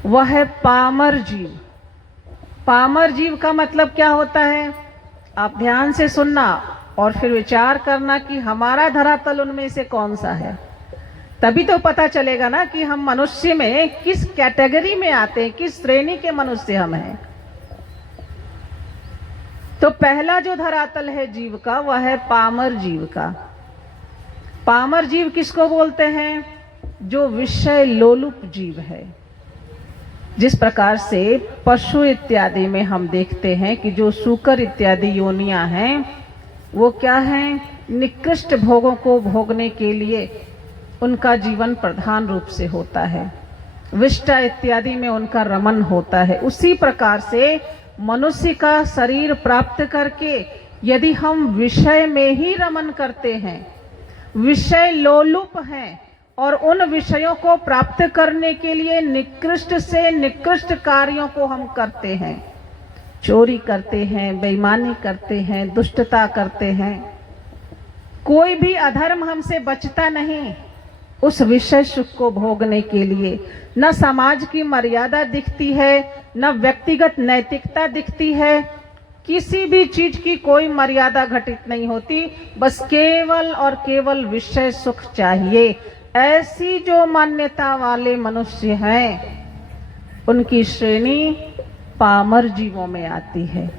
वह है पामर जीव। पामर जीव का मतलब क्या होता है? आप ध्यान से सुनना और फिर विचार करना कि हमारा धरातल उनमें से कौन सा है। तभी तो पता चलेगा ना कि हम मनुष्य में किस कैटेगरी में आते हैं, किस श्रेणी के मनुष्य हम हैं। तो पहला जो धरातल है जीव का, वह है पामर जीव का। पामर जीव किसको बोलते हैं? जो विषय लोलुप जीव है। जिस प्रकार से पशु इत्यादि में हम देखते हैं कि जो शूकर इत्यादि योनियां हैं, वो क्या हैं? निकृष्ट भोगों को भोगने के लिए उनका जीवन प्रधान रूप से होता है। विष्टा इत्यादि में उनका रमन होता है। उसी प्रकार से मनुष्य का शरीर प्राप्त करके यदि हम विषय में ही रमन करते हैं, विषय लोलुप हैं, और उन विषयों को प्राप्त करने के लिए निकृष्ट से निकृष्ट कार्यों को हम करते हैं, चोरी करते हैं, बेईमानी करते हैं, दुष्टता करते हैं, कोई भी अधर्म हमसे बचता नहीं उस विषय सुख को भोगने के लिए। न समाज की मर्यादा दिखती है, न व्यक्तिगत नैतिकता दिखती है, किसी भी चीज की कोई मर्यादा घटित नहीं होती, बस केवल और केवल विषय सुख चाहिए। ऐसी जो मान्यता वाले मनुष्य हैं, उनकी श्रेणी पामर जीवों में आती है।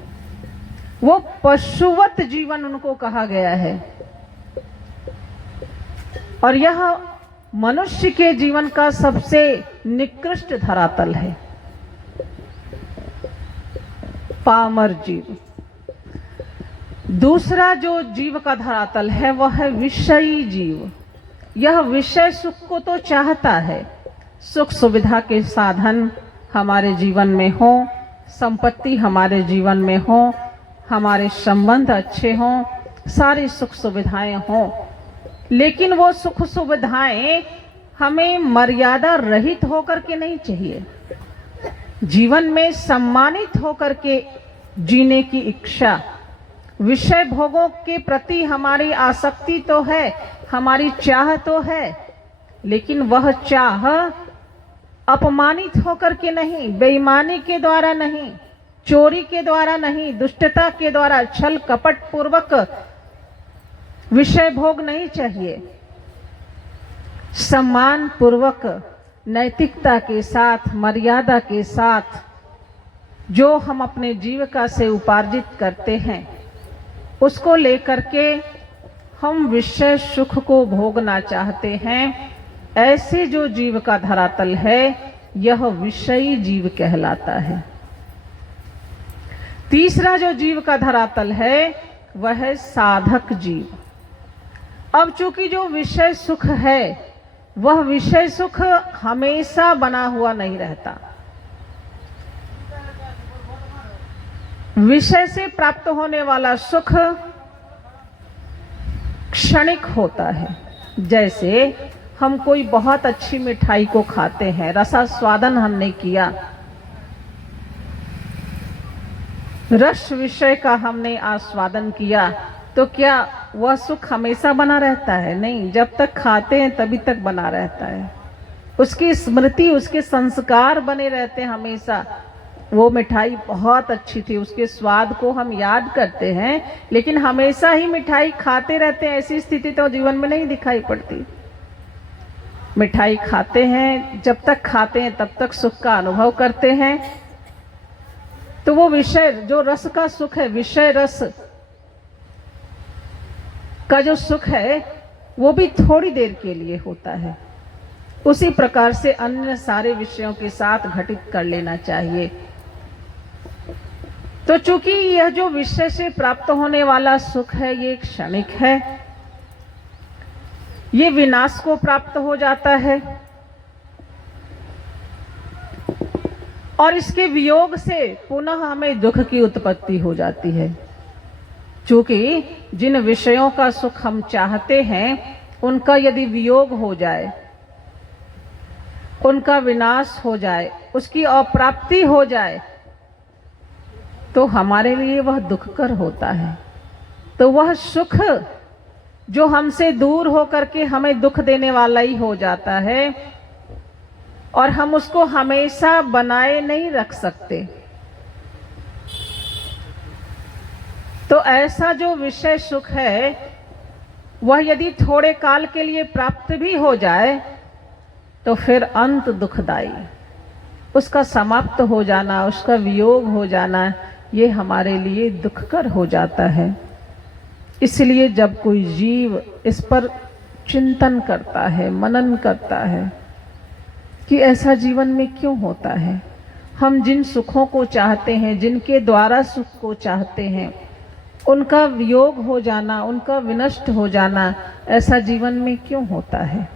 वो पशुवत जीवन उनको कहा गया है। और यह मनुष्य के जीवन का सबसे निकृष्ट धरातल है, पामर जीव। दूसरा जो जीव का धरातल है वह है विषयी जीव। यह विषय सुख को तो चाहता है, सुख सुविधा के साधन हमारे जीवन में हो, संपत्ति हमारे जीवन में हो, हमारे संबंध अच्छे हों, सारी सुख सुविधाएं हों, लेकिन वो सुख सुविधाएं हमें मर्यादा रहित होकर के नहीं चाहिए। जीवन में सम्मानित होकर के जीने की इच्छा, विषय भोगों के प्रति हमारी आसक्ति तो है, हमारी चाह तो है, लेकिन वह चाह अपमानित होकर के नहीं, बेईमानी के द्वारा नहीं, चोरी के द्वारा नहीं, दुष्टता के द्वारा, छल कपट पूर्वक विषय भोग नहीं चाहिए। सम्मान पूर्वक, नैतिकता के साथ, मर्यादा के साथ जो हम अपने जीविका से उपार्जित करते हैं, उसको लेकर के हम विषय सुख को भोगना चाहते हैं। ऐसे जो जीव का धरातल है, यह विषयी जीव कहलाता है। तीसरा जो जीव का धरातल है, वह है साधक जीव। अब चूंकि जो विषय सुख है, वह विषय सुख हमेशा बना हुआ नहीं रहता। विषय से प्राप्त होने वाला सुख क्षणिक होता है। जैसे हम कोई बहुत अच्छी मिठाई को खाते हैं, रसास्वादन हमने किया, रस विषय का हमने आस्वादन किया, तो क्या वह सुख हमेशा बना रहता है? नहीं, जब तक खाते हैं तभी तक बना रहता है। उसकी स्मृति, उसके संस्कार बने रहते हैं हमेशा। वो मिठाई बहुत अच्छी थी, उसके स्वाद को हम याद करते हैं, लेकिन हमेशा ही मिठाई खाते रहते हैं, ऐसी स्थिति तो जीवन में नहीं दिखाई पड़ती। मिठाई खाते हैं, जब तक खाते हैं तब तक सुख का अनुभव करते हैं। तो वो विषय, जो रस का सुख है, विषय रस का जो सुख है, वो भी थोड़ी देर के लिए होता है। उसी प्रकार से अन्य सारे विषयों के साथ घटित कर लेना चाहिए। तो चूंकि यह जो विषय से प्राप्त होने वाला सुख है, ये क्षणिक है, ये विनाश को प्राप्त हो जाता है, और इसके वियोग से पुनः हमें दुख की उत्पत्ति हो जाती है। चूंकि जिन विषयों का सुख हम चाहते हैं, उनका यदि वियोग हो जाए, उनका विनाश हो जाए, उसकी अप्राप्ति हो जाए, तो हमारे लिए वह दुखकर होता है। तो वह सुख जो हमसे दूर होकर के हमें दुख देने वाला ही हो जाता है, और हम उसको हमेशा बनाए नहीं रख सकते। तो ऐसा जो विषय सुख है, वह यदि थोड़े काल के लिए प्राप्त भी हो जाए, तो फिर अंत दुखदाई, उसका समाप्त हो जाना, उसका वियोग हो जाना, ये हमारे लिए दुखकर हो जाता है। इसलिए जब कोई जीव इस पर चिंतन करता है, मनन करता है कि ऐसा जीवन में क्यों होता है, हम जिन सुखों को चाहते हैं, जिनके द्वारा सुख को चाहते हैं, उनका वियोग हो जाना, उनका विनष्ट हो जाना, ऐसा जीवन में क्यों होता है?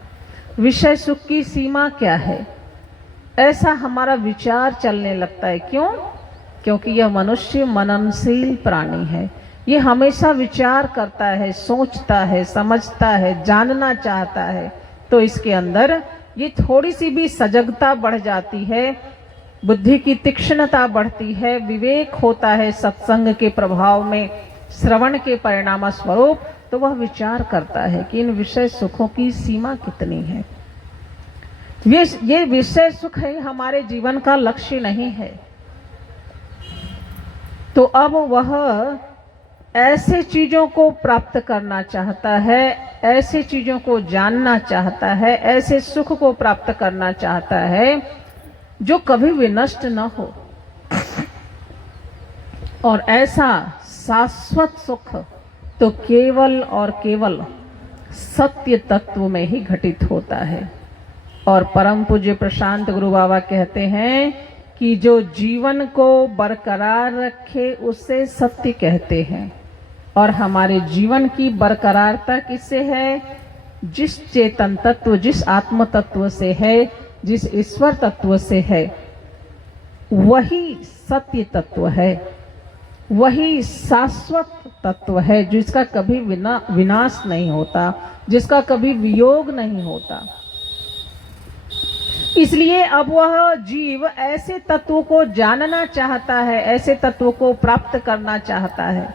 विषय सुख की सीमा क्या है? ऐसा हमारा विचार चलने लगता है। क्यों? क्योंकि यह मनुष्य मननशील प्राणी है। ये हमेशा विचार करता है, सोचता है, समझता है, जानना चाहता है। तो इसके अंदर ये थोड़ी सी भी सजगता बढ़ जाती है, बुद्धि की तीक्ष्णता बढ़ती है, विवेक होता है सत्संग के प्रभाव में, श्रवण के परिणाम स्वरूप, तो वह विचार करता है कि इन विषय सुखों की सीमा कितनी है। ये विषय सुख है, हमारे जीवन का लक्ष्य नहीं है। तो अब वह ऐसे चीजों को प्राप्त करना चाहता है, ऐसे चीजों को जानना चाहता है, ऐसे सुख को प्राप्त करना चाहता है जो कभी विनष्ट न हो। और ऐसा शाश्वत सुख तो केवल और केवल सत्य तत्व में ही घटित होता है। और परम पूज्य प्रशांत गुरु बाबा कहते हैं कि जो जीवन को बरकरार रखे उसे सत्य कहते हैं। और हमारे जीवन की बरकरारता किससे है? जिस चेतन तत्व, जिस आत्म तत्व से है, जिस ईश्वर तत्व से है, वही सत्य तत्व है, वही शाश्वत तत्व है, जिसका कभी विनाश नहीं होता, जिसका कभी वियोग नहीं होता। इसलिए अब वह जीव ऐसे तत्वों को जानना चाहता है, ऐसे तत्वों को प्राप्त करना चाहता है।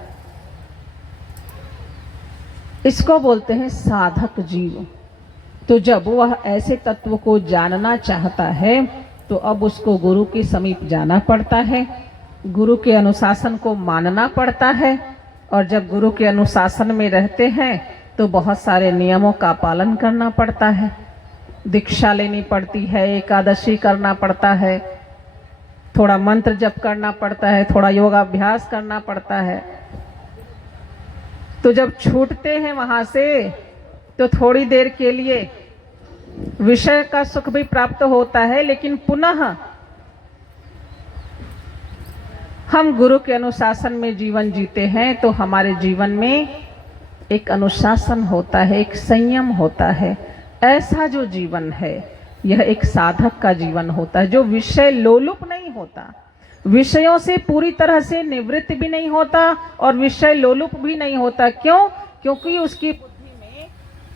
इसको बोलते हैं साधक जीव। तो जब वह ऐसे तत्व को जानना चाहता है तो अब उसको गुरु के समीप जाना पड़ता है, गुरु के अनुशासन को मानना पड़ता है। और जब गुरु के अनुशासन में रहते हैं तो बहुत सारे नियमों का पालन करना पड़ता है, दीक्षा लेनी पड़ती है, एकादशी करना पड़ता है, थोड़ा मंत्र जप करना पड़ता है, थोड़ा योगाभ्यास करना पड़ता है। तो जब छूटते हैं वहां से तो थोड़ी देर के लिए विषय का सुख भी प्राप्त होता है, लेकिन पुनः हम गुरु के अनुशासन में जीवन जीते हैं तो हमारे जीवन में एक अनुशासन होता है, एक संयम होता है। ऐसा जो जीवन है यह एक साधक का जीवन होता है, जो विषय लोलुप नहीं होता, विषयों से पूरी तरह से निवृत्त भी नहीं होता और विषय लोलुप भी नहीं होता। क्यों? क्योंकि उसकी बुद्धि में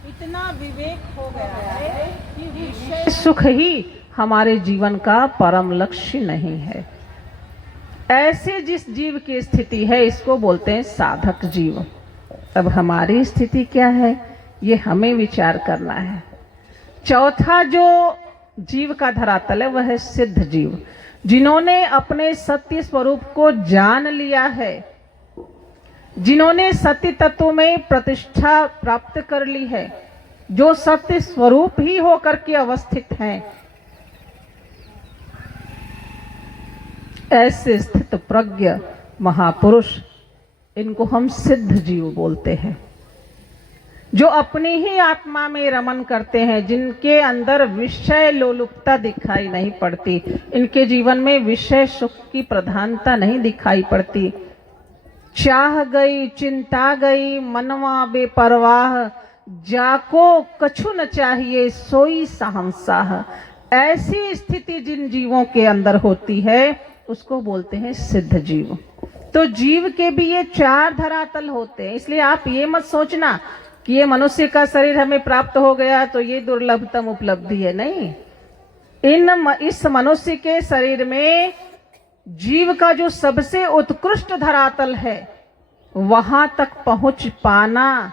इतना विवेक हो गया है कि विषय सुख ही हमारे जीवन का परम लक्ष्य नहीं है। ऐसे जिस जीव की स्थिति है इसको बोलते हैं साधक जीव। अब हमारी स्थिति क्या है ये हमें विचार करना है। चौथा जो जीव का धरातल है वह है सिद्ध जीव, जिन्होंने अपने सत्य स्वरूप को जान लिया है, जिन्होंने सत्य तत्व में प्रतिष्ठा प्राप्त कर ली है, जो सत्य स्वरूप ही होकर के अवस्थित हैं। ऐसे स्थित प्रज्ञ महापुरुष, इनको हम सिद्ध जीव बोलते हैं, जो अपनी ही आत्मा में रमन करते हैं, जिनके अंदर विषय लोलुपता दिखाई नहीं पड़ती, इनके जीवन में विषय सुख की प्रधानता नहीं दिखाई पड़ती। चाह गई चिंता गई मनवा बेपरवाह, जाको कछु न चाहिए सोई सहंसाह। ऐसी स्थिति जिन जीवों के अंदर होती है उसको बोलते हैं सिद्ध जीव। तो जीव के भी ये चार धरातल होते हैं। इसलिए आप ये मत सोचना कि ये मनुष्य का शरीर हमें प्राप्त हो गया तो ये दुर्लभतम उपलब्धि है, नहीं। इस मनुष्य के शरीर में जीव का जो सबसे उत्कृष्ट धरातल है वहां तक पहुंच पाना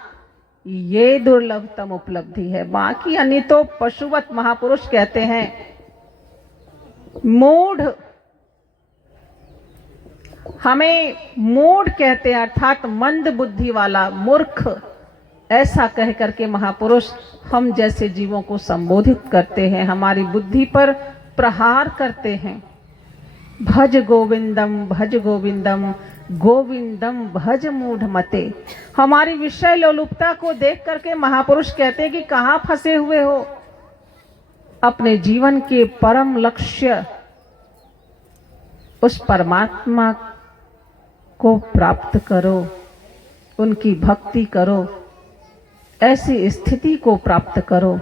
ये दुर्लभतम उपलब्धि है। बाकी अन्य तो पशुवत महापुरुष कहते हैं। मूढ़, हमें मूढ़ कहते हैं, अर्थात मंद बुद्धि वाला, मूर्ख, ऐसा कह करके महापुरुष हम जैसे जीवों को संबोधित करते हैं, हमारी बुद्धि पर प्रहार करते हैं। भज गोविंदम गोविंदम भज मूढ़ मते। हमारी विषय लोलुपता को देख करके महापुरुष कहते हैं कि कहाँ फंसे हुए हो, अपने जीवन के परम लक्ष्य उस परमात्मा को प्राप्त करो, उनकी भक्ति करो, ऐसी स्थिति को प्राप्त करो।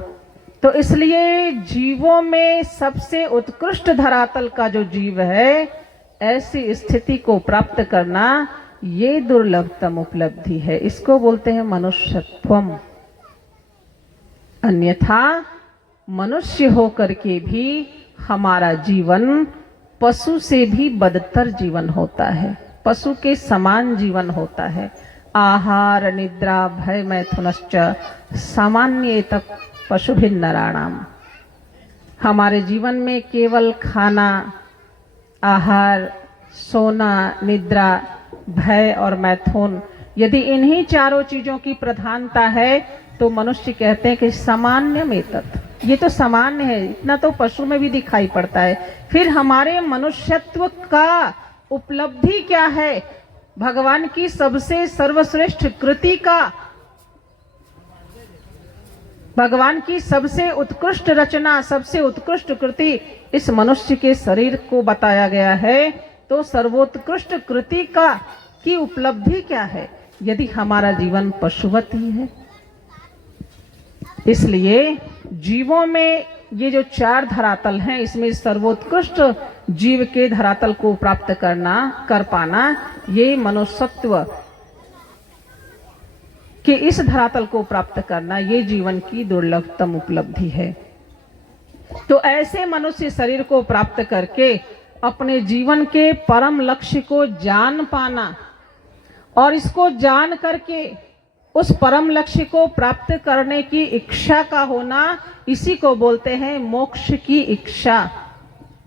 तो इसलिए जीवों में सबसे उत्कृष्ट धरातल का जो जीव है, ऐसी स्थिति को प्राप्त करना ये दुर्लभतम उपलब्धि है। इसको बोलते हैं मनुष्यत्वम। अन्यथा मनुष्य होकर के भी हमारा जीवन पशु से भी बदतर जीवन होता है, पशु के समान जीवन होता है। आहार निद्रा भय मैथुनश्च सामान्यत पशुभिः नराणाम। हमारे जीवन में केवल खाना, आहार, सोना, निद्रा, भय और मैथुन, यदि इन्हीं चारों चीजों की प्रधानता है तो मनुष्य कहते हैं कि सामान्य में तत्, ये तो सामान्य है, इतना तो पशु में भी दिखाई पड़ता है। फिर हमारे मनुष्यत्व का उपलब्धि क्या है? भगवान की सबसे सर्वश्रेष्ठ कृति का, भगवान की सबसे उत्कृष्ट रचना, सबसे उत्कृष्ट कृति इस मनुष्य के शरीर को बताया गया है। तो सर्वोत्कृष्ट कृति का की उपलब्धि क्या है यदि हमारा जीवन पशुवत ही है? इसलिए जीवों में ये जो चार धरातल हैं, इसमें सर्वोत्कृष्ट जीव के धरातल को प्राप्त कर पाना, ये मनुष्यत्व कि इस धरातल को प्राप्त करना ये जीवन की दुर्लभतम उपलब्धि है। तो ऐसे मनुष्य शरीर को प्राप्त करके अपने जीवन के परम लक्ष्य को जान पाना और इसको जान करके उस परम लक्ष्य को प्राप्त करने की इच्छा का होना, इसी को बोलते हैं मोक्ष की इच्छा।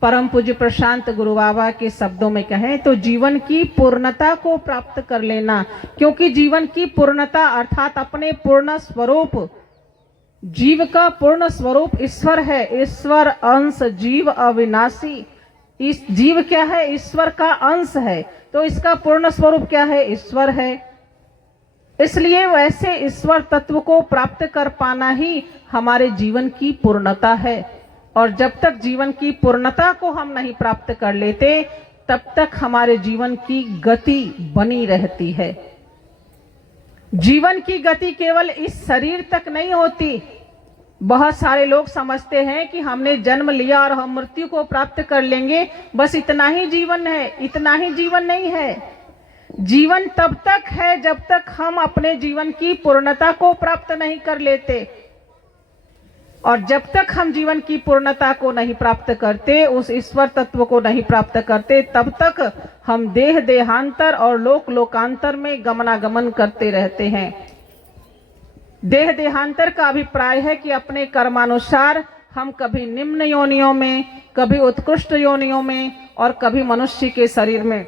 परम पूज्य प्रशांत गुरु बाबा के शब्दों में कहें तो जीवन की पूर्णता को प्राप्त कर लेना, क्योंकि जीवन की पूर्णता अर्थात अपने पूर्ण स्वरूप, जीव का पूर्ण स्वरूप ईश्वर है। ईश्वर अंश जीव अविनाशी। इस जीव क्या है? ईश्वर का अंश है, तो इसका पूर्ण स्वरूप क्या है? ईश्वर है। इसलिए वैसे ईश्वर तत्व को प्राप्त कर पाना ही हमारे जीवन की पूर्णता है। और जब तक जीवन की पूर्णता को हम नहीं प्राप्त कर लेते, तब तक हमारे जीवन की गति बनी रहती है। जीवन की गति केवल इस शरीर तक नहीं होती। बहुत सारे लोग समझते हैं कि हमने जन्म लिया और हम मृत्यु को प्राप्त कर लेंगे, बस इतना ही जीवन है। इतना ही जीवन नहीं है। जीवन तब तक है जब तक हम अपने जीवन की पूर्णता को प्राप्त नहीं कर लेते। और जब तक हम जीवन की पूर्णता को नहीं प्राप्त करते, उस ईश्वर तत्व को नहीं प्राप्त करते, तब तक हम देह देहांतर और लोक लोकांतर में गमनागमन करते रहते हैं। देह देहांतर का अभिप्राय है कि अपने कर्मानुसार हम कभी निम्न योनियों में, कभी उत्कृष्ट योनियों में और कभी मनुष्य के शरीर में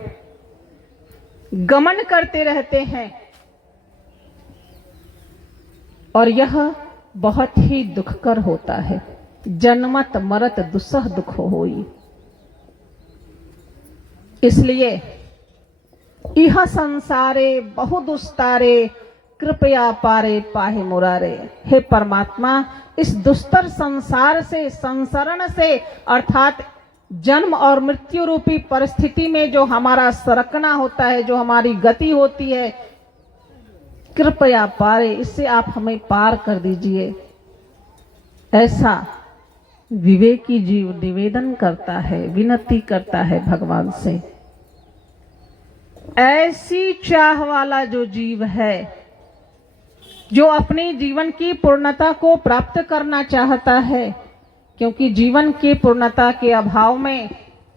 गमन करते रहते हैं। और यह बहुत ही दुखकर होता है। जन्मत मरत दुसह दुख होई। इसलिए इह संसारे बहु दुस्तारे कृपया पारे पाहे मुरारे। हे परमात्मा, इस दुस्तर संसार से, संसरण से अर्थात जन्म और मृत्यु रूपी परिस्थिति में जो हमारा सरकना होता है, जो हमारी गति होती है, कृपया पारे, इससे आप हमें पार कर दीजिए। ऐसा विवेकी जीव निवेदन करता है, विनती करता है भगवान से। ऐसी चाह वाला जो जीव है, जो अपने जीवन की पूर्णता को प्राप्त करना चाहता है, क्योंकि जीवन की पूर्णता के अभाव में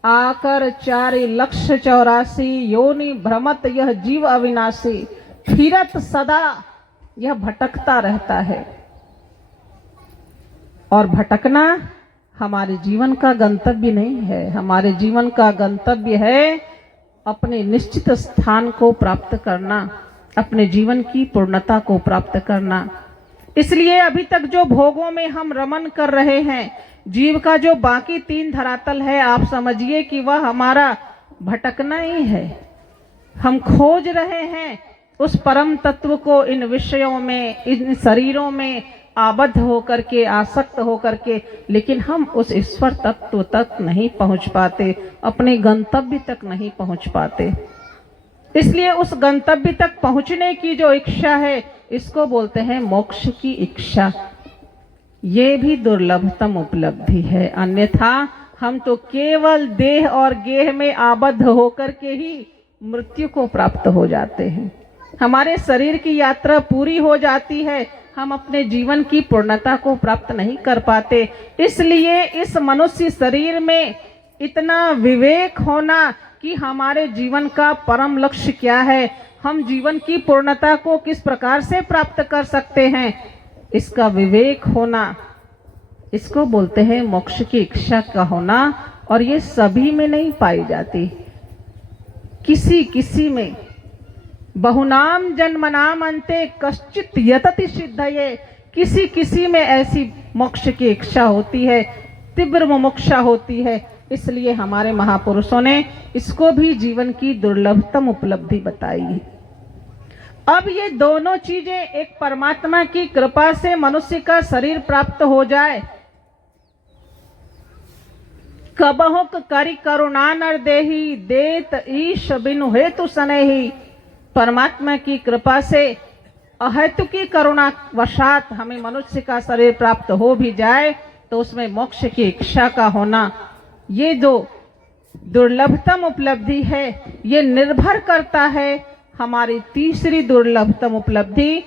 आकर 4,84,000 योनि भ्रमत यह जीव अविनाशी। फिरत सदा यह भटकता रहता है। और भटकना हमारे जीवन का गंतव्य नहीं है। हमारे जीवन का गंतव्य है अपने निश्चित स्थान को प्राप्त करना, अपने जीवन की पूर्णता को प्राप्त करना। इसलिए अभी तक जो भोगों में हम रमन कर रहे हैं, जीव का जो बाकी 3 धरातल है, आप समझिए कि वह हमारा भटकना ही है। हम खोज रहे हैं उस परम तत्व को इन विषयों में, इन शरीरों में आबद्ध होकर के, आसक्त होकर के, लेकिन हम उस ईश्वर तत्व तक नहीं पहुंच पाते, अपने गंतव्य तक नहीं पहुंच पाते। इसलिए उस गंतव्य तक पहुंचने की जो इच्छा है, इसको बोलते हैं मोक्ष की इच्छा। ये भी दुर्लभतम उपलब्धि है। अन्यथा हम तो केवल देह और गेह में आबद्ध होकर के ही मृत्यु को प्राप्त हो जाते हैं। हमारे शरीर की यात्रा पूरी हो जाती है, हम अपने जीवन की पूर्णता को प्राप्त नहीं कर पाते। इसलिए इस मनुष्य शरीर में इतना विवेक होना कि हमारे जीवन का परम लक्ष्य क्या है, हम जीवन की पूर्णता को किस प्रकार से प्राप्त कर सकते हैं, इसका विवेक होना, इसको बोलते हैं मोक्ष की इच्छा का होना। और ये सभी में नहीं पाई जाती, किसी किसी में। बहुनाम जन्मनाम अन्ते कश्चित यतति सिद्धये। किसी किसी में ऐसी मोक्ष की इच्छा होती है, तीव्र मुमुक्षा होती है। इसलिए हमारे महापुरुषों ने इसको भी जीवन की दुर्लभतम उपलब्धि बताई है। अब ये दोनों चीजें एक परमात्मा की कृपा से मनुष्य का शरीर प्राप्त हो जाए। कबहुक करि करुणा नर देही, देत ईश बिनु हेतु सनेही। परमात्मा की कृपा से अहेतु की करुणा वशात हमें मनुष्य का शरीर प्राप्त हो भी जाए, तो उसमें मोक्ष की इच्छा का होना, ये जो दुर्लभतम उपलब्धि है, ये निर्भर करता है हमारी तीसरी दुर्लभतम उपलब्धि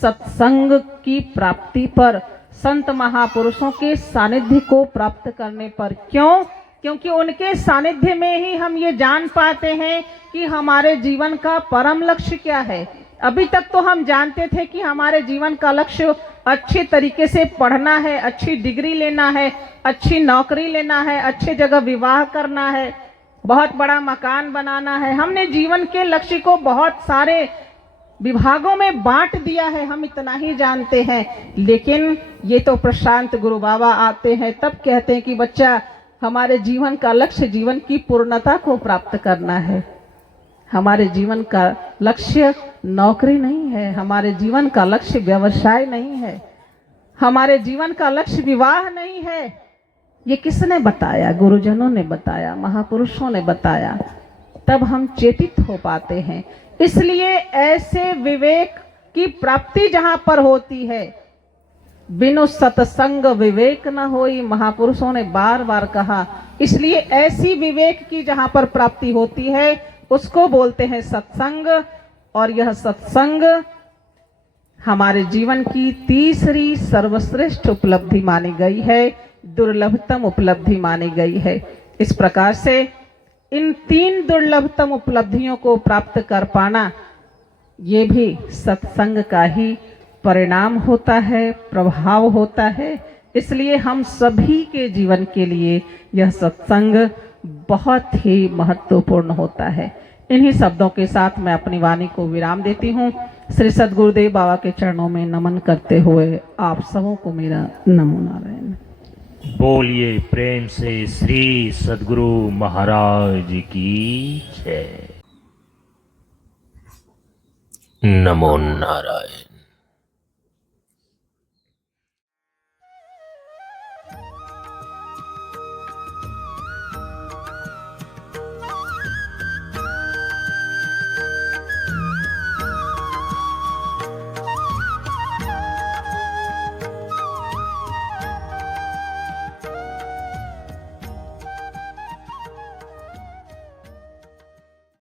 सत्संग की प्राप्ति पर। संत महापुरुषों के सानिध्य को प्राप्त करने पर। क्यों? क्योंकि उनके सानिध्य में ही हम ये जान पाते हैं कि हमारे जीवन का परम लक्ष्य क्या है। अभी तक तो हम जानते थे कि हमारे जीवन का लक्ष्य अच्छे तरीके से पढ़ना है, अच्छी डिग्री लेना है, अच्छी नौकरी लेना है, अच्छे जगह विवाह करना है, बहुत बड़ा मकान बनाना है। हमने जीवन के लक्ष्य को बहुत सारे विभागों में बांट दिया है, हम इतना ही जानते हैं। लेकिन ये तो प्रशांत गुरु बाबा आते हैं तब कहते हैं कि बच्चा, हमारे जीवन का लक्ष्य जीवन की पूर्णता को प्राप्त करना है। हमारे जीवन का लक्ष्य नौकरी नहीं है, हमारे जीवन का लक्ष्य व्यवसाय नहीं है, हमारे जीवन का लक्ष्य विवाह नहीं है। ये किसने बताया? गुरुजनों ने बताया, महापुरुषों ने बताया। तब हम चेतित हो पाते हैं। इसलिए ऐसे विवेक की प्राप्ति जहां पर होती है, बिनु सत्संग विवेक न होई, महापुरुषों ने बार बार कहा। इसलिए ऐसी विवेक की जहां पर प्राप्ति होती है उसको बोलते हैं सत्संग। और यह सत्संग हमारे जीवन की तीसरी सर्वश्रेष्ठ उपलब्धि मानी गई है, दुर्लभतम उपलब्धि मानी गई है। इस प्रकार से इन 3 दुर्लभतम उपलब्धियों को प्राप्त कर पाना, ये भी सत्संग का ही परिणाम होता है, प्रभाव होता है। इसलिए हम सभी के जीवन के लिए यह सत्संग बहुत ही महत्वपूर्ण होता है। इन्हीं शब्दों के साथ मैं अपनी वाणी को विराम देती हूँ। श्री सद्गुरुदेव बाबा के चरणों में नमन करते हुए आप सबों को मेरा नमो नारायण। बोलिए प्रेम से श्री सद्गुरु महाराज की जय। नमो नारायण।